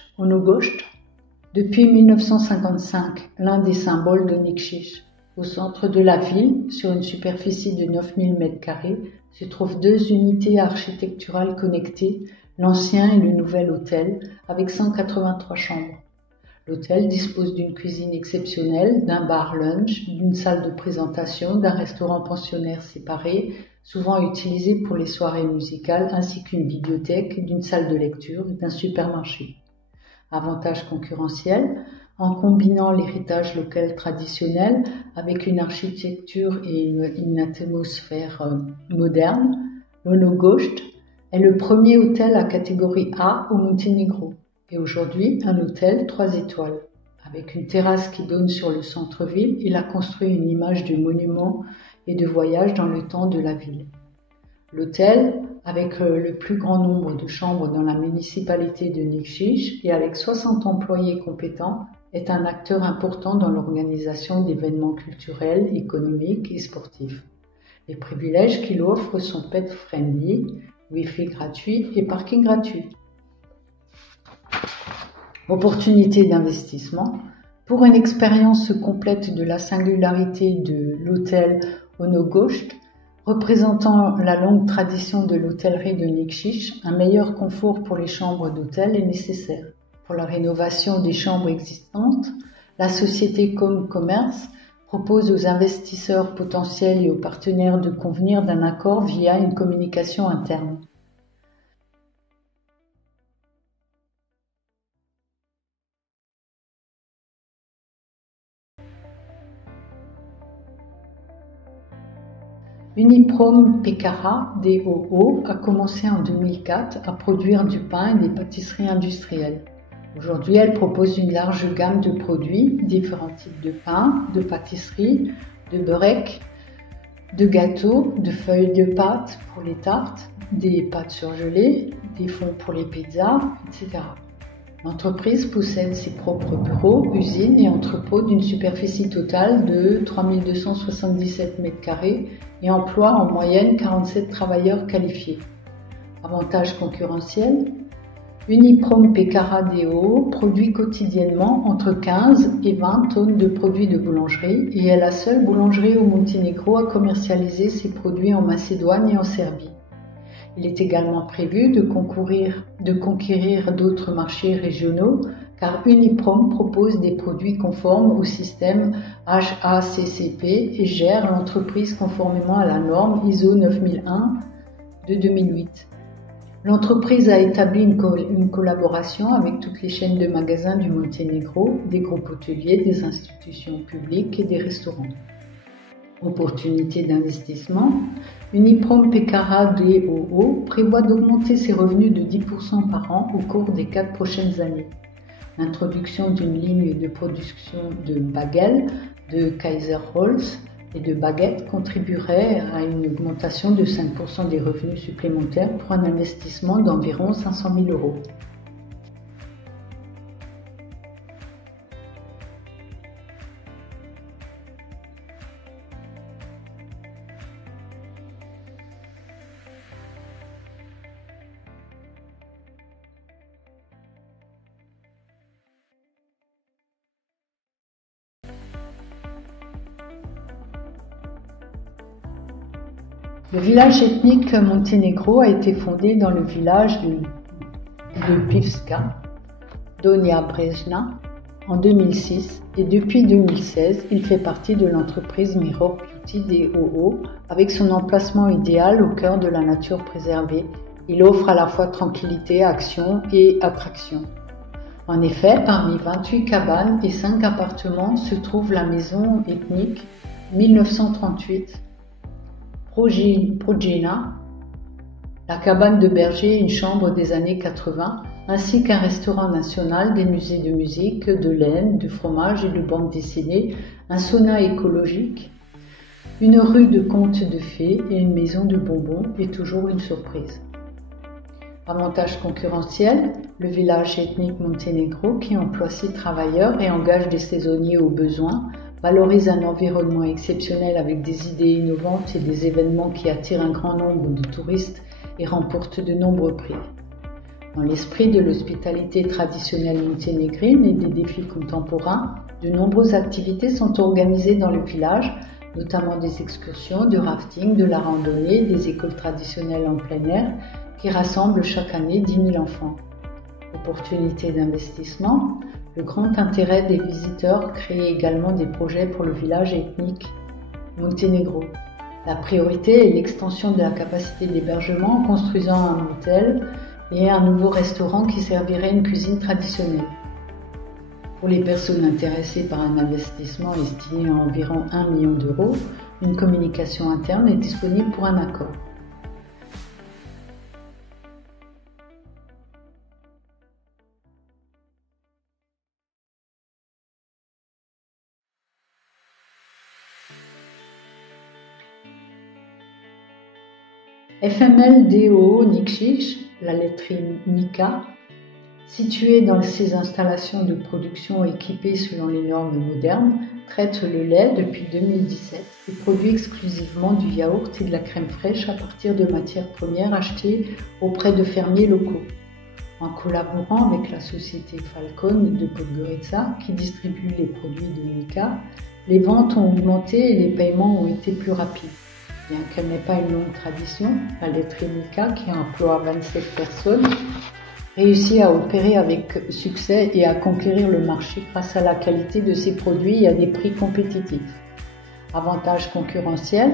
depuis 1955, l'un des symboles de Nikšić. Au centre de la ville, sur une superficie de 9000 m², se trouvent 2 unités architecturales connectées, l'ancien et le nouvel hôtel, avec 183 chambres. L'hôtel dispose d'une cuisine exceptionnelle, d'un bar-lunch, d'une salle de présentation, d'un restaurant pensionnaire séparé, souvent utilisé pour les soirées musicales, ainsi qu'une bibliothèque, d'une salle de lecture et d'un supermarché. Avantage concurrentiel, en combinant l'héritage local traditionnel avec une architecture et une atmosphère moderne, l'Onogost est le premier hôtel à catégorie A au Monténégro et aujourd'hui un hôtel 3 étoiles. Avec une terrasse qui donne sur le centre-ville, il a construit une image de monument et de voyage dans le temps de la ville. L'hôtel, avec le plus grand nombre de chambres dans la municipalité de Nikšić et avec 60 employés compétents, est un acteur important dans l'organisation d'événements culturels, économiques et sportifs. Les privilèges qu'il offre sont pet-friendly, Wi-Fi gratuit et parking gratuit. Opportunité d'investissement. Pour une expérience complète de la singularité de l'hôtel Ono-Goszcz, représentant la longue tradition de l'hôtellerie de Nikšić, un meilleur confort pour les chambres d'hôtel est nécessaire. Pour la rénovation des chambres existantes, la société Com-Commerce propose aux investisseurs potentiels et aux partenaires de convenir d'un accord via une communication interne. Uniprom Pekara DOO a commencé en 2004 à produire du pain et des pâtisseries industrielles. Aujourd'hui, elle propose une large gamme de produits, différents types de pain, de pâtisseries, de beurek, de gâteaux, de feuilles de pâte pour les tartes, des pâtes surgelées, des fonds pour les pizzas, etc. L'entreprise possède ses propres bureaux, usines et entrepôts d'une superficie totale de 3277 m² et emploie en moyenne 47 travailleurs qualifiés. Avantages concurrentiels. Uniprom Pekara DOO produit quotidiennement entre 15 et 20 tonnes de produits de boulangerie et est la seule boulangerie au Monténégro à commercialiser ses produits en Macédoine et en Serbie. Il est également prévu de conquérir d'autres marchés régionaux car Uniprom propose des produits conformes au système HACCP et gère l'entreprise conformément à la norme ISO 9001 de 2008. L'entreprise a établi une collaboration avec toutes les chaînes de magasins du Monténégro, des groupes hôteliers, des institutions publiques et des restaurants. Opportunités d'investissement. Uniprom Pekara DOO prévoit d'augmenter ses revenus de 10% par an au cours des 4 prochaines années. L'introduction d'une ligne de production de bagels, de Kaiserholz et de baguettes contribuerait à une augmentation de 5% des revenus supplémentaires pour un investissement d'environ 500 000 €. Le village ethnique Monténégro a été fondé dans le village de Pivska, Donja Brejna, en 2006 et depuis 2016, il fait partie de l'entreprise Mirror Beauty DOO avec son emplacement idéal au cœur de la nature préservée. Il offre à la fois tranquillité, action et attraction. En effet, parmi 28 cabanes et 5 appartements se trouve la maison ethnique 1938 Progena, la cabane de berger, une chambre des années 80, ainsi qu'un restaurant national, des musées de musique, de laine, de fromage et de bande dessinée, un sauna écologique, une rue de contes de fées et une maison de bonbons et toujours une surprise. Avantage concurrentiel, le village ethnique Monténégro qui emploie 6 travailleurs et engage des saisonniers au besoin, valorise un environnement exceptionnel avec des idées innovantes et des événements qui attirent un grand nombre de touristes et remportent de nombreux prix. Dans l'esprit de l'hospitalité traditionnelle monténégrine et des défis contemporains, de nombreuses activités sont organisées dans le village, notamment des excursions, de rafting, de la randonnée, des écoles traditionnelles en plein air qui rassemblent chaque année 10 000 enfants. Opportunités d'investissement. Le grand intérêt des visiteurs crée également des projets pour le village ethnique Monténégro. La priorité est l'extension de la capacité d'hébergement en construisant un hôtel et un nouveau restaurant qui servirait une cuisine traditionnelle. Pour les personnes intéressées par un investissement estimé à environ 1 million d'euros, une communication interne est disponible pour un accord. FML DOO Nikšić, la laiterie Nika, située dans ses installations de production équipées selon les normes modernes, traite le lait depuis 2017 et produit exclusivement du yaourt et de la crème fraîche à partir de matières premières achetées auprès de fermiers locaux. En collaborant avec la société Falcon de Podgorica qui distribue les produits de Nika, les ventes ont augmenté et les paiements ont été plus rapides. Bien qu'elle n'ait pas une longue tradition, la laiterie Nika, qui emploie 27 personnes, réussit à opérer avec succès et à conquérir le marché grâce à la qualité de ses produits et à des prix compétitifs. Avantage concurrentiel,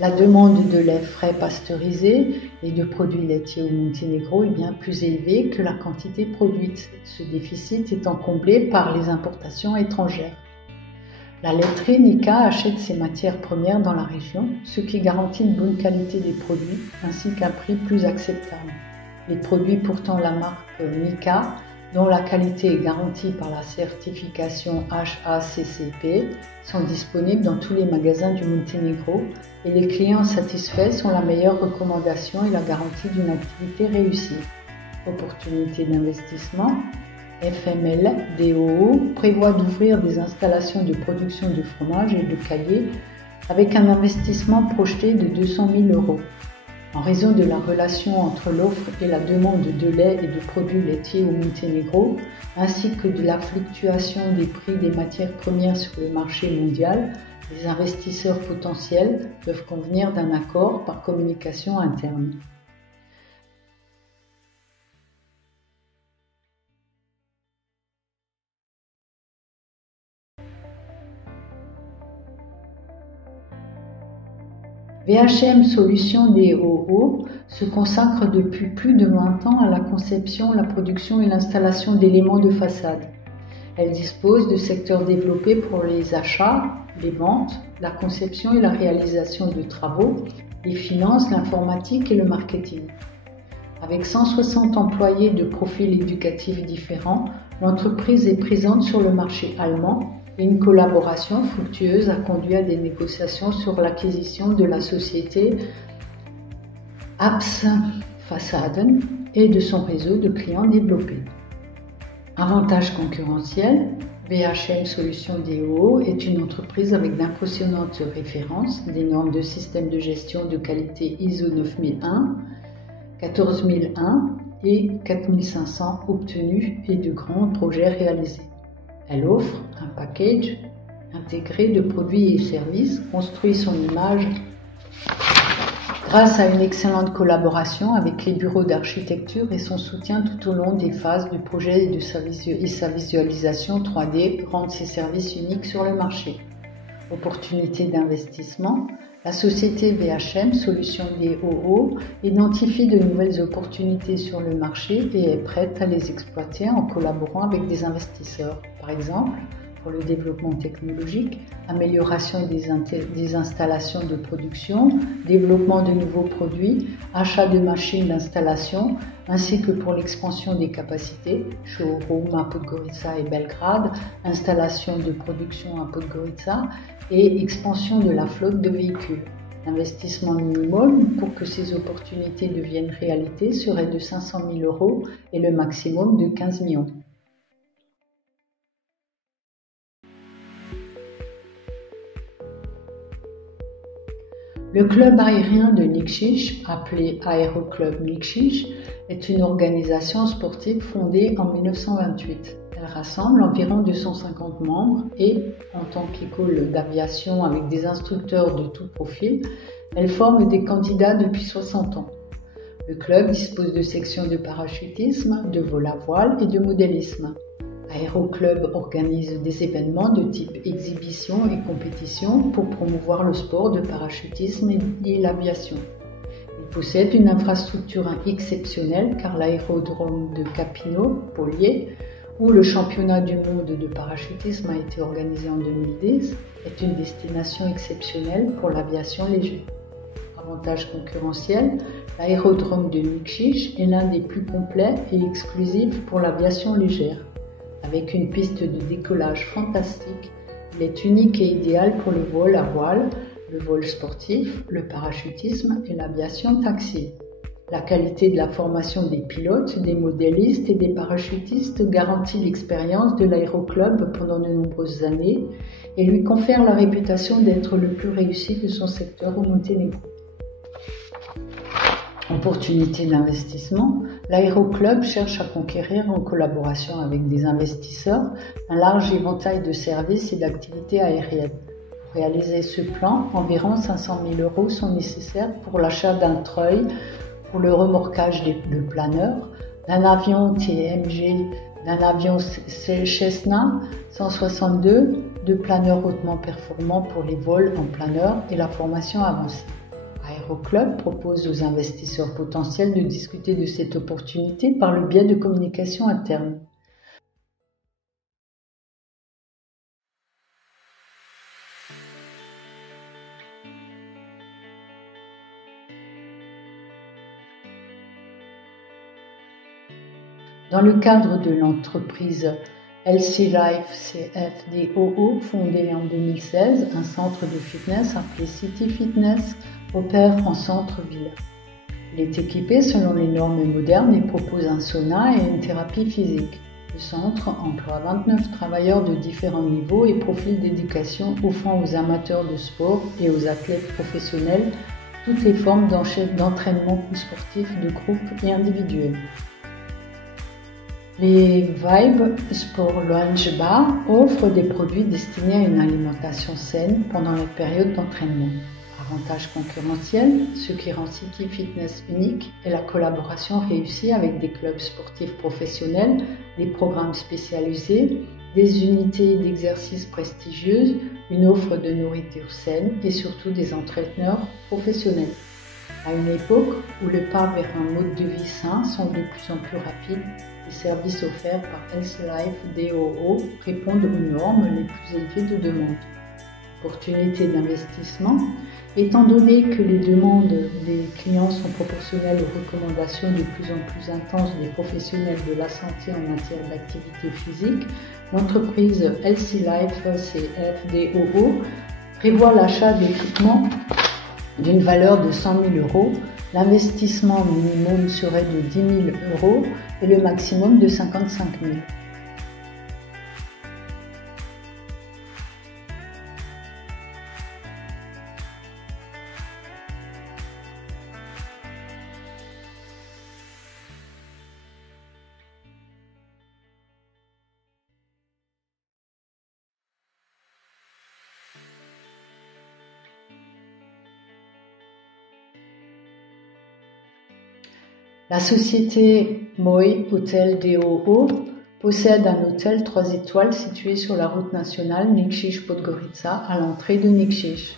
la demande de lait frais pasteurisé et de produits laitiers au Monténégro est bien plus élevée que la quantité produite, ce déficit étant comblé par les importations étrangères. La laiterie Nika achète ses matières premières dans la région, ce qui garantit une bonne qualité des produits ainsi qu'un prix plus acceptable. Les produits portant la marque Nika, dont la qualité est garantie par la certification HACCP, sont disponibles dans tous les magasins du Monténégro et les clients satisfaits sont la meilleure recommandation et la garantie d'une activité réussie. Opportunité d'investissement. FML DOO prévoit d'ouvrir des installations de production de fromage et de caillé avec un investissement projeté de 200 000 €. En raison de la relation entre l'offre et la demande de lait et de produits laitiers au Monténégro, ainsi que de la fluctuation des prix des matières premières sur le marché mondial, les investisseurs potentiels peuvent convenir d'un accord par communication interne. VHM Solutions DOO se consacre depuis plus de 20 ans à la conception, la production et l'installation d'éléments de façade. Elle dispose de secteurs développés pour les achats, les ventes, la conception et la réalisation de travaux, les finances, l'informatique et le marketing. Avec 160 employés de profils éducatifs différents, l'entreprise est présente sur le marché allemand. Une collaboration fructueuse a conduit à des négociations sur l'acquisition de la société Apps Fassaden et de son réseau de clients développés. Avantage concurrentiel, VHM Solutions DOO est une entreprise avec d'impressionnantes références, des normes de système de gestion de qualité ISO 9001, 14001 et 4500 obtenus et de grands projets réalisés. Elle offre un package intégré de produits et services, construit son image grâce à une excellente collaboration avec les bureaux d'architecture et son soutien tout au long des phases du projet et sa visualisation 3D rendent ses services uniques sur le marché. Opportunité d'investissement. La société VHM Solutions DOO identifie de nouvelles opportunités sur le marché et est prête à les exploiter en collaborant avec des investisseurs. Par exemple, pour le développement technologique, amélioration des installations de production, développement de nouveaux produits, achat de machines d'installation, ainsi que pour l'expansion des capacités, showroom à Podgorica et Belgrade, installation de production à Podgorica et expansion de la flotte de véhicules. L'investissement minimum pour que ces opportunités deviennent réalité serait de 500 000 € et le maximum de 15 millions. Le club aérien de Nikšić, appelé Aéroclub Nikšić, est une organisation sportive fondée en 1928. Elle rassemble environ 250 membres et, en tant qu'école d'aviation avec des instructeurs de tout profil, elle forme des candidats depuis 60 ans. Le club dispose de sections de parachutisme, de vol à voile et de modélisme. Aéroclub organise des événements de type exhibition et compétition pour promouvoir le sport de parachutisme et l'aviation. Il possède une infrastructure exceptionnelle car l'aérodrome de Capino, Polier, où le championnat du monde de parachutisme a été organisé en 2010, est une destination exceptionnelle pour l'aviation légère. Avantage concurrentiel, l'aérodrome de Nikšić est l'un des plus complets et exclusifs pour l'aviation légère. Avec une piste de décollage fantastique, il est unique et idéal pour le vol à voile, le vol sportif, le parachutisme et l'aviation taxi. La qualité de la formation des pilotes, des modélistes et des parachutistes garantit l'expérience de l'aéroclub pendant de nombreuses années et lui confère la réputation d'être le plus réussi de son secteur au Monténégro. Opportunité d'investissement, l'aéroclub cherche à conquérir en collaboration avec des investisseurs un large éventail de services et d'activités aériennes. Pour réaliser ce plan, environ 500 000 € sont nécessaires pour l'achat d'un treuil pour le remorquage de planeurs, d'un avion TMG, d'un avion Cessna 162, de planeurs hautement performants pour les vols en planeur et la formation avancée. Aéroclub propose aux investisseurs potentiels de discuter de cette opportunité par le biais de communication interne. Dans le cadre de l'entreprise Healthy Life CFDOO, fondée en 2016, un centre de fitness appelé City Fitness opère en centre-ville. Il est équipé selon les normes modernes et propose un sauna et une thérapie physique. Le centre emploie 29 travailleurs de différents niveaux et profils d'éducation offrant aux amateurs de sport et aux athlètes professionnels toutes les formes d'entraînement sportif de groupe et individuel. Les Vibe Sport Lounge Bar offrent des produits destinés à une alimentation saine pendant la période d'entraînement. Avantage concurrentiel, ce qui rend City Fitness unique est la collaboration réussie avec des clubs sportifs professionnels, des programmes spécialisés, des unités d'exercice prestigieuses, une offre de nourriture saine et surtout des entraîneurs professionnels. À une époque où le pas vers un mode de vie sain sont de plus en plus rapides, les services offerts par Healthy Life DOO répondent aux normes les plus élevées de demande. Opportunité d'investissement, étant donné que les demandes des clients sont proportionnelles aux recommandations de plus en plus intenses des professionnels de la santé en matière d'activité physique, l'entreprise Healthy Life CFDOO prévoit l'achat d'équipements d'une valeur de 100 000 €. L'investissement minimum serait de 10 000 € et le maximum de 55 000 €. La société Moi Hotel DOO possède un hôtel 3 étoiles situé sur la route nationale Nikšić-Podgorica à l'entrée de Nikšić.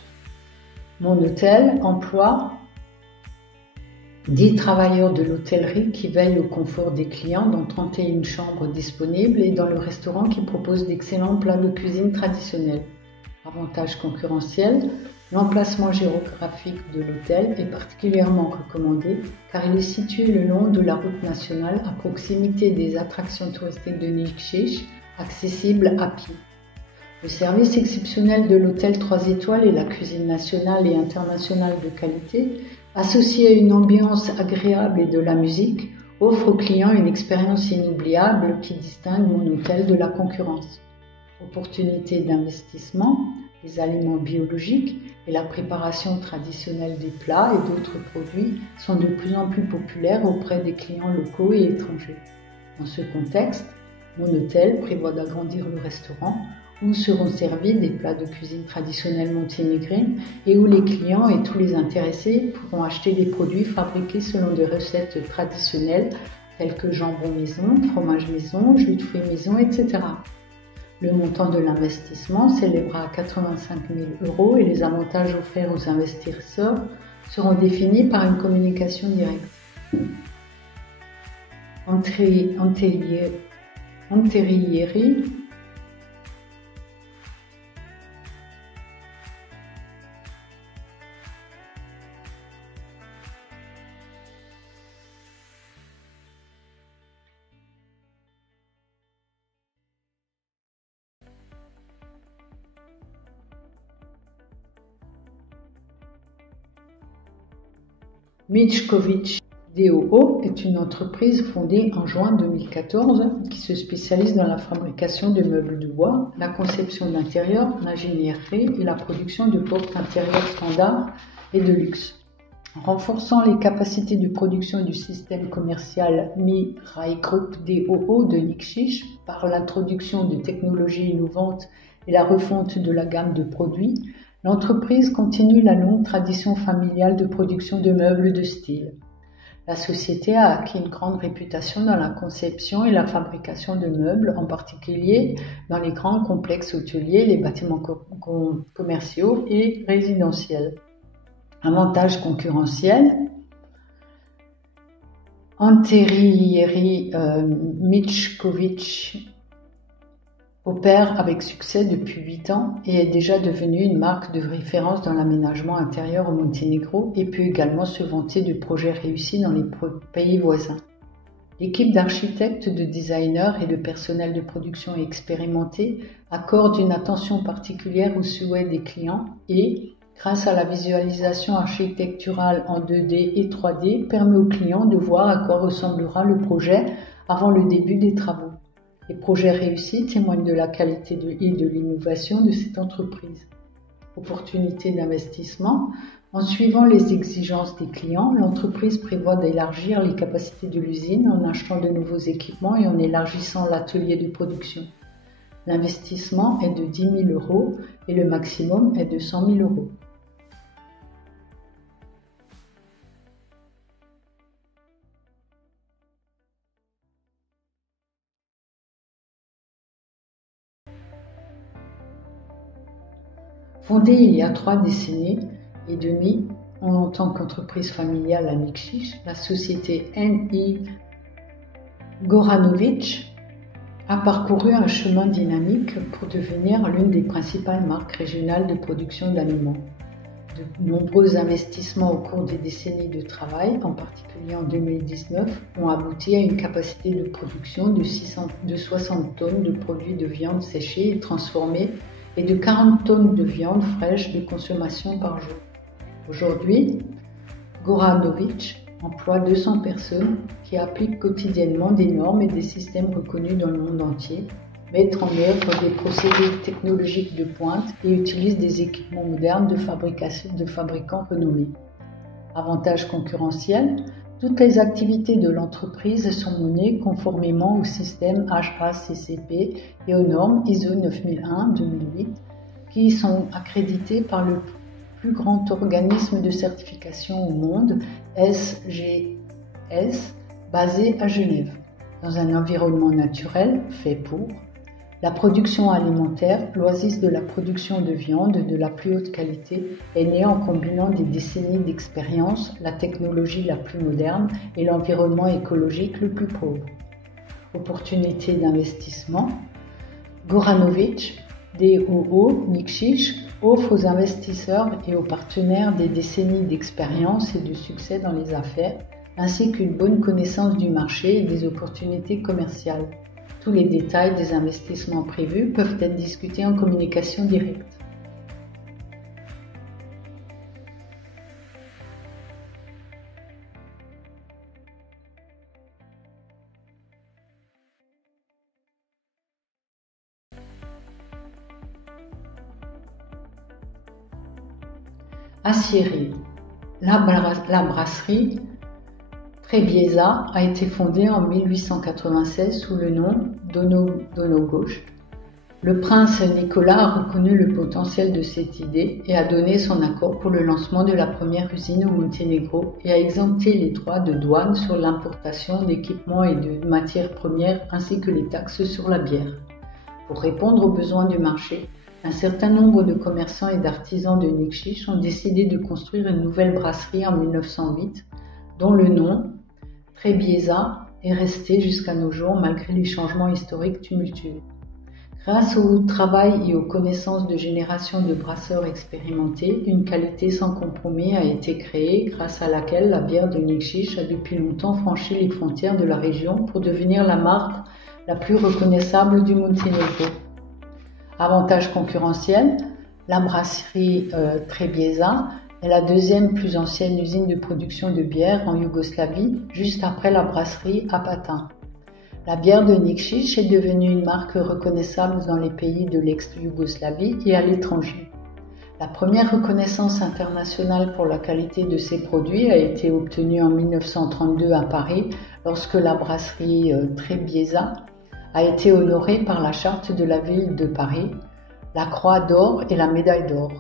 Mon hôtel emploie 10 travailleurs de l'hôtellerie qui veillent au confort des clients dans 31 chambres disponibles et dans le restaurant qui propose d'excellents plats de cuisine traditionnels. Avantage concurrentiel, l'emplacement géographique de l'hôtel est particulièrement recommandé car il est situé le long de la route nationale à proximité des attractions touristiques de Nikšić, accessibles à pied. Le service exceptionnel de l'hôtel 3 étoiles et la cuisine nationale et internationale de qualité, associée à une ambiance agréable et de la musique, offre aux clients une expérience inoubliable qui distingue mon hôtel de la concurrence. Opportunités d'investissement, les aliments biologiques et la préparation traditionnelle des plats et d'autres produits sont de plus en plus populaires auprès des clients locaux et étrangers. Dans ce contexte, mon hôtel prévoit d'agrandir le restaurant où seront servis des plats de cuisine traditionnelle monténégrine et où les clients et tous les intéressés pourront acheter des produits fabriqués selon des recettes traditionnelles telles que jambon maison, fromage maison, jus de fruits maison, etc. Le montant de l'investissement s'élèvera à 85 000 € et les avantages offerts aux investisseurs seront définis par une communication directe. Anterieri Michković DOO est une entreprise fondée en juin 2014 qui se spécialise dans la fabrication de meubles de bois, la conception d'intérieurs, l'ingénierie et la production de portes intérieures standards et de luxe. En renforçant les capacités de production du système commercial Mi-Rai Group DOO de Nikšić par l'introduction de technologies innovantes et la refonte de la gamme de produits, l'entreprise continue la longue tradition familiale de production de meubles de style. La société a acquis une grande réputation dans la conception et la fabrication de meubles, en particulier dans les grands complexes hôteliers, les bâtiments commerciaux et résidentiels. Avantage concurrentiel, Anterieri Michković opère avec succès depuis 8 ans et est déjà devenue une marque de référence dans l'aménagement intérieur au Monténégro et peut également se vanter de projets réussis dans les pays voisins. L'équipe d'architectes, de designers et de personnel de production expérimenté accorde une attention particulière aux souhaits des clients et, grâce à la visualisation architecturale en 2D et 3D, permet aux clients de voir à quoi ressemblera le projet avant le début des travaux. Les projets réussis témoignent de la qualité et de l'innovation de cette entreprise. Opportunité d'investissement. En suivant les exigences des clients, l'entreprise prévoit d'élargir les capacités de l'usine en achetant de nouveaux équipements et en élargissant l'atelier de production. L'investissement est de 10 000 € et le maximum est de 100 000 €. Fondée il y a 3 décennies et demie en tant qu'entreprise familiale à Nikšić, la société N.I. Goranović a parcouru un chemin dynamique pour devenir l'une des principales marques régionales de production d'aliments. De nombreux investissements au cours des décennies de travail, en particulier en 2019, ont abouti à une capacité de production de 60 tonnes de produits de viande séchée et transformée et de 40 tonnes de viande fraîche de consommation par jour. Aujourd'hui, Goranović emploie 200 personnes qui appliquent quotidiennement des normes et des systèmes reconnus dans le monde entier, mettent en œuvre des procédés technologiques de pointe et utilisent des équipements modernes de fabricants renommés. Avantage concurrentiel, toutes les activités de l'entreprise sont menées conformément au système HACCP et aux normes ISO 9001-2008 qui sont accréditées par le plus grand organisme de certification au monde, SGS, basé à Genève. Dans un environnement naturel, fait pour la production alimentaire, l'oasis de la production de viande de la plus haute qualité est née en combinant des décennies d'expérience, la technologie la plus moderne et l'environnement écologique le plus pauvre. Opportunité d'investissement. Goranović, DOO Nikšić, offre aux investisseurs et aux partenaires des décennies d'expérience et de succès dans les affaires, ainsi qu'une bonne connaissance du marché et des opportunités commerciales. Tous les détails des investissements prévus peuvent être discutés en communication directe. Aciérie. La brasserie Trzebiesa a été fondée en 1896 sous le nom d'Donogoszcz. Le prince Nicolas a reconnu le potentiel de cette idée et a donné son accord pour le lancement de la première usine au Monténégro et a exempté les droits de douane sur l'importation d'équipements et de matières premières ainsi que les taxes sur la bière. Pour répondre aux besoins du marché, un certain nombre de commerçants et d'artisans de Nikšić ont décidé de construire une nouvelle brasserie en 1908, dont le nom, Trzebiesa, est resté jusqu'à nos jours malgré les changements historiques tumultueux. Grâce au travail et aux connaissances de générations de brasseurs expérimentés, une qualité sans compromis a été créée grâce à laquelle la bière de Nikšić a depuis longtemps franchi les frontières de la région pour devenir la marque la plus reconnaissable du Monténégro. Avantage concurrentiel, la brasserie Trzebiesa est la deuxième plus ancienne usine de production de bière en Yougoslavie, juste après la brasserie Apatin. La bière de Nikšić est devenue une marque reconnaissable dans les pays de l'ex-Yougoslavie et à l'étranger. La première reconnaissance internationale pour la qualité de ces produits a été obtenue en 1932 à Paris lorsque la brasserie Trebieża a été honorée par la charte de la ville de Paris, la Croix d'or et la médaille d'or.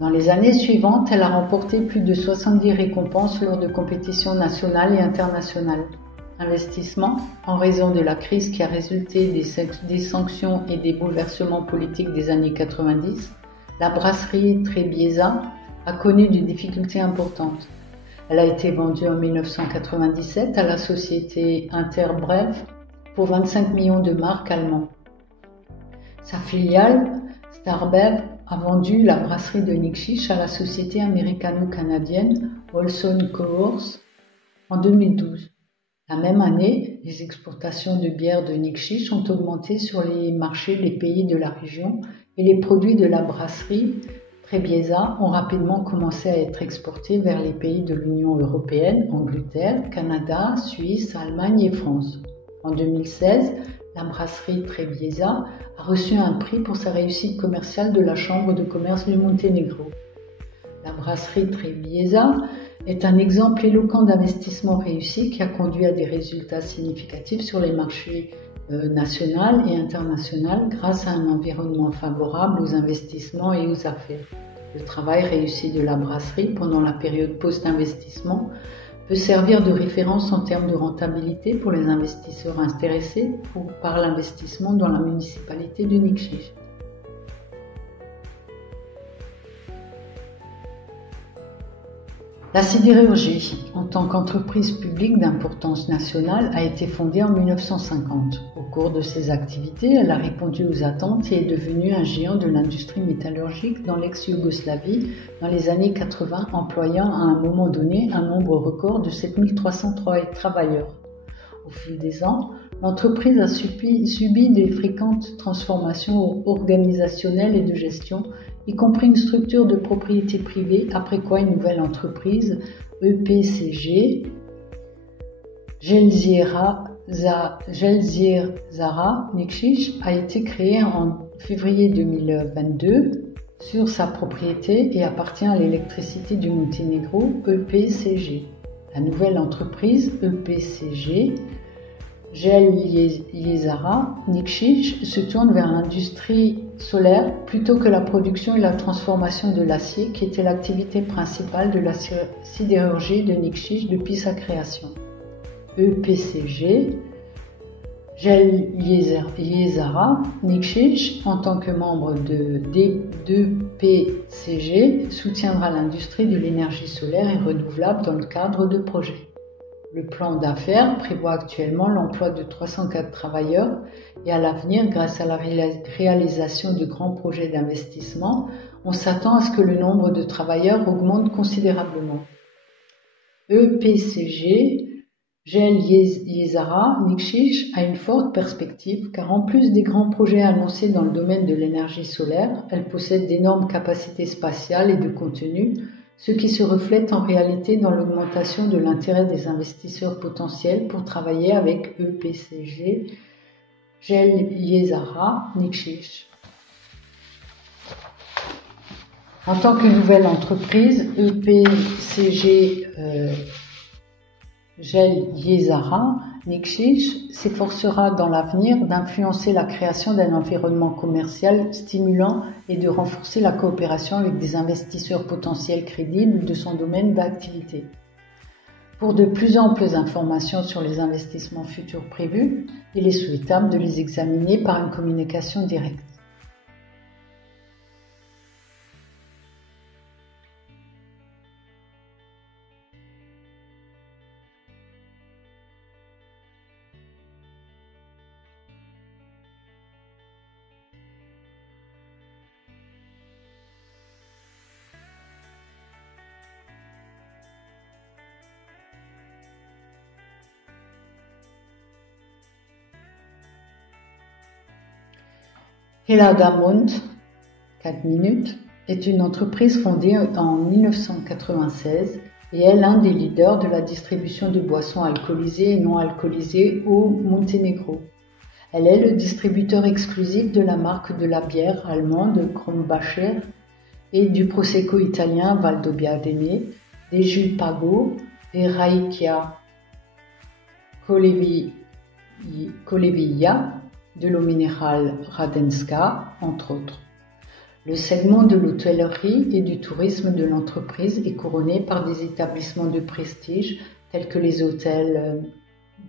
Dans les années suivantes, elle a remporté plus de 70 récompenses lors de compétitions nationales et internationales. Investissement, en raison de la crise qui a résulté des sanctions et des bouleversements politiques des années 90, la brasserie Trebieża a connu des difficultés importantes. Elle a été vendue en 1997 à la société Interbrewf pour 25 millions de marks allemands. Sa filiale, Starbev, a vendu la brasserie de Nikšić à la société américano-canadienne Molson Coors en 2012. La même année, les exportations de bière de Nikšić ont augmenté sur les marchés des pays de la région et les produits de la brasserie Trebieża ont rapidement commencé à être exportés vers les pays de l'Union européenne, Angleterre, Canada, Suisse, Allemagne et France. En 2016, la brasserie Trebieża a reçu un prix pour sa réussite commerciale de la Chambre de commerce du Monténégro. La brasserie Trebieża est un exemple éloquent d'investissement réussi qui a conduit à des résultats significatifs sur les marchés national et international grâce à un environnement favorable aux investissements et aux affaires. Le travail réussi de la brasserie pendant la période post-investissement peut servir de référence en termes de rentabilité pour les investisseurs intéressés par l'investissement dans la municipalité de Nikšić. La sidérurgie, en tant qu'entreprise publique d'importance nationale, a été fondée en 1950. Au cours de ses activités, elle a répondu aux attentes et est devenue un géant de l'industrie métallurgique dans l'ex-Yougoslavie dans les années 80, employant à un moment donné un nombre record de 7303 travailleurs. Au fil des ans, l'entreprise a subi des fréquentes transformations organisationnelles et de gestion, y compris une structure de propriété privée, après quoi une nouvelle entreprise, EPCG, Jelzara Nikšić, a été créée en février 2022 sur sa propriété et appartient à l'électricité du Monténégro, EPCG. La nouvelle entreprise, EPCG, Jelzara Nikšić, se tourne vers l'industrie solaire plutôt que la production et la transformation de l'acier qui était l'activité principale de la sidérurgie de Nikšić depuis sa création. EPCG, Jelzara Nikšić, en tant que membre de d'EPCG, soutiendra l'industrie de l'énergie solaire et renouvelable dans le cadre de projets. Le plan d'affaires prévoit actuellement l'emploi de 304 travailleurs et à l'avenir, grâce à la réalisation de grands projets d'investissement, on s'attend à ce que le nombre de travailleurs augmente considérablement. EPCG, Jelzara Nikšić, a une forte perspective car en plus des grands projets annoncés dans le domaine de l'énergie solaire, elle possède d'énormes capacités spatiales et de contenu, ce qui se reflète en réalité dans l'augmentation de l'intérêt des investisseurs potentiels pour travailler avec EPCG, Jelzara Nikšić. En tant que nouvelle entreprise, EPCG Jelzara Nikšić s'efforcera dans l'avenir d'influencer la création d'un environnement commercial stimulant et de renforcer la coopération avec des investisseurs potentiels crédibles de son domaine d'activité. Pour de plus amples informations sur les investissements futurs prévus, il est souhaitable de les examiner par une communication directe. Hela Damont, 4 minutes, est une entreprise fondée en 1996 et est l'un des leaders de la distribution de boissons alcoolisées et non alcoolisées au Monténégro. Elle est le distributeur exclusif de la marque de la bière allemande Krombacher et du Prosecco italien Valdobbiadene, des jus Pago, des Raicchia Colevilla, de l'eau minérale Radenska, entre autres. Le segment de l'hôtellerie et du tourisme de l'entreprise est couronné par des établissements de prestige tels que les hôtels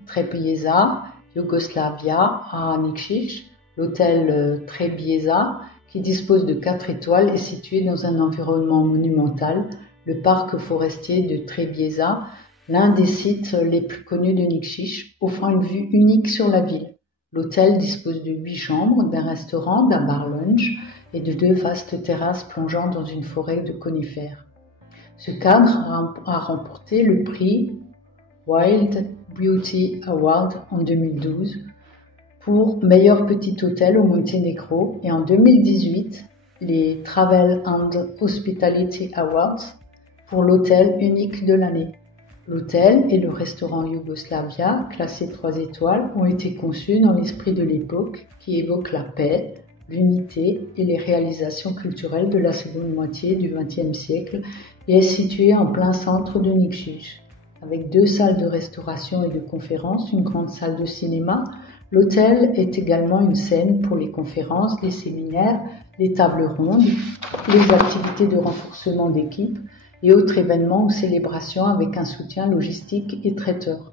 Trebiesa, Yugoslavia à Nikšić. L'hôtel Trebiesa, qui dispose de 4 étoiles, est situé dans un environnement monumental, le parc forestier de Trebiesa, l'un des sites les plus connus de Nikšić, offrant une vue unique sur la ville. L'hôtel dispose de 8 chambres, d'un restaurant, d'un bar-lunch et de 2 vastes terrasses plongeant dans une forêt de conifères. Ce cadre a remporté le prix Wild Beauty Award en 2012 pour meilleur petit hôtel au Monténégro et en 2018 les Travel and Hospitality Awards pour l'hôtel unique de l'année. L'hôtel et le restaurant Yugoslavia, classés 3 étoiles, ont été conçus dans l'esprit de l'époque qui évoque la paix, l'unité et les réalisations culturelles de la seconde moitié du XXe siècle et est situé en plein centre de Nikšić. Avec 2 salles de restauration et de conférences, une grande salle de cinéma, l'hôtel est également une scène pour les conférences, les séminaires, les tables rondes, les activités de renforcement d'équipe et autres événements ou célébrations avec un soutien logistique et traiteur.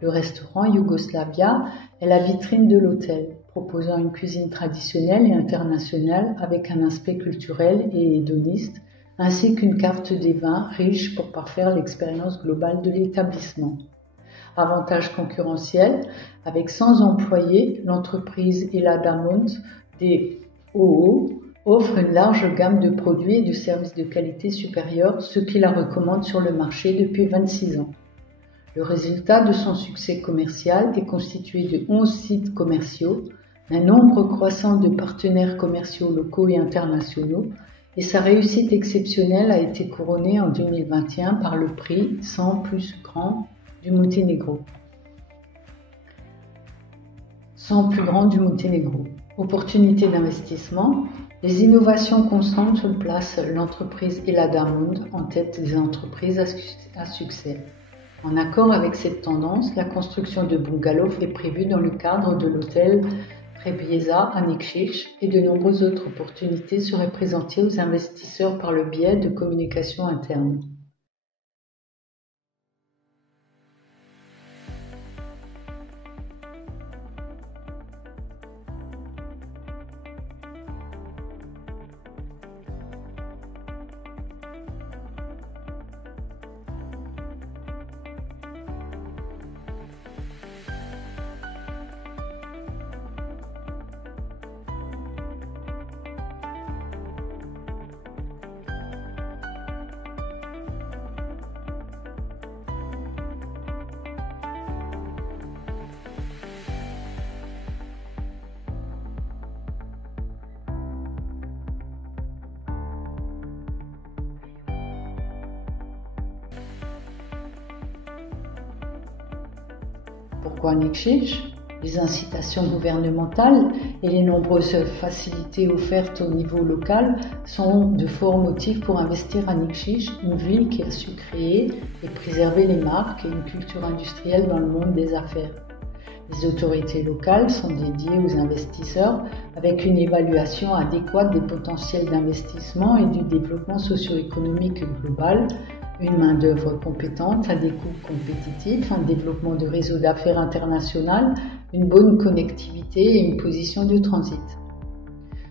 Le restaurant Yugoslavia est la vitrine de l'hôtel, proposant une cuisine traditionnelle et internationale avec un aspect culturel et hédoniste, ainsi qu'une carte des vins riche pour parfaire l'expérience globale de l'établissement. Avantage concurrentiel, avec 100 employés, l'entreprise Eladamont des OO offre une large gamme de produits et de services de qualité supérieure, ce qui la recommande sur le marché depuis 26 ans. Le résultat de son succès commercial est constitué de 11 sites commerciaux, d'un nombre croissant de partenaires commerciaux locaux et internationaux, et sa réussite exceptionnelle a été couronnée en 2021 par le prix 100 plus grand du Monténégro. 100 plus grand du Monténégro. Opportunités d'investissement. Les innovations constantes placent l'entreprise Eladamont en tête des entreprises à succès. En accord avec cette tendance, la construction de bungalows est prévue dans le cadre de l'hôtel Trebiesa à Nikšić et de nombreuses autres opportunités seraient présentées aux investisseurs par le biais de communication interne. Pourquoi Nikšić ? Les incitations gouvernementales et les nombreuses facilités offertes au niveau local sont de forts motifs pour investir à Nikšić, une ville qui a su créer et préserver les marques et une culture industrielle dans le monde des affaires. Les autorités locales sont dédiées aux investisseurs avec une évaluation adéquate des potentiels d'investissement et du développement socio-économique global, une main-d'œuvre compétente à des coûts compétitifs, un développement de réseaux d'affaires international, une bonne connectivité et une position de transit.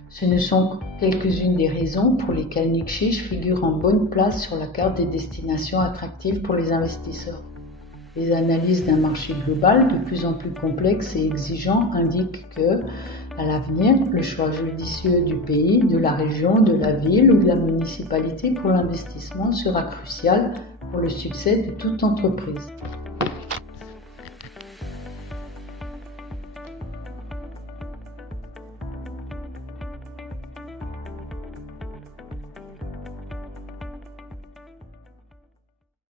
Ce ne sont que quelques-unes des raisons pour lesquelles Nikšić figure en bonne place sur la carte des destinations attractives pour les investisseurs. Les analyses d'un marché global de plus en plus complexe et exigeant indiquent que, à l'avenir, le choix judicieux du pays, de la région, de la ville ou de la municipalité pour l'investissement sera crucial pour le succès de toute entreprise.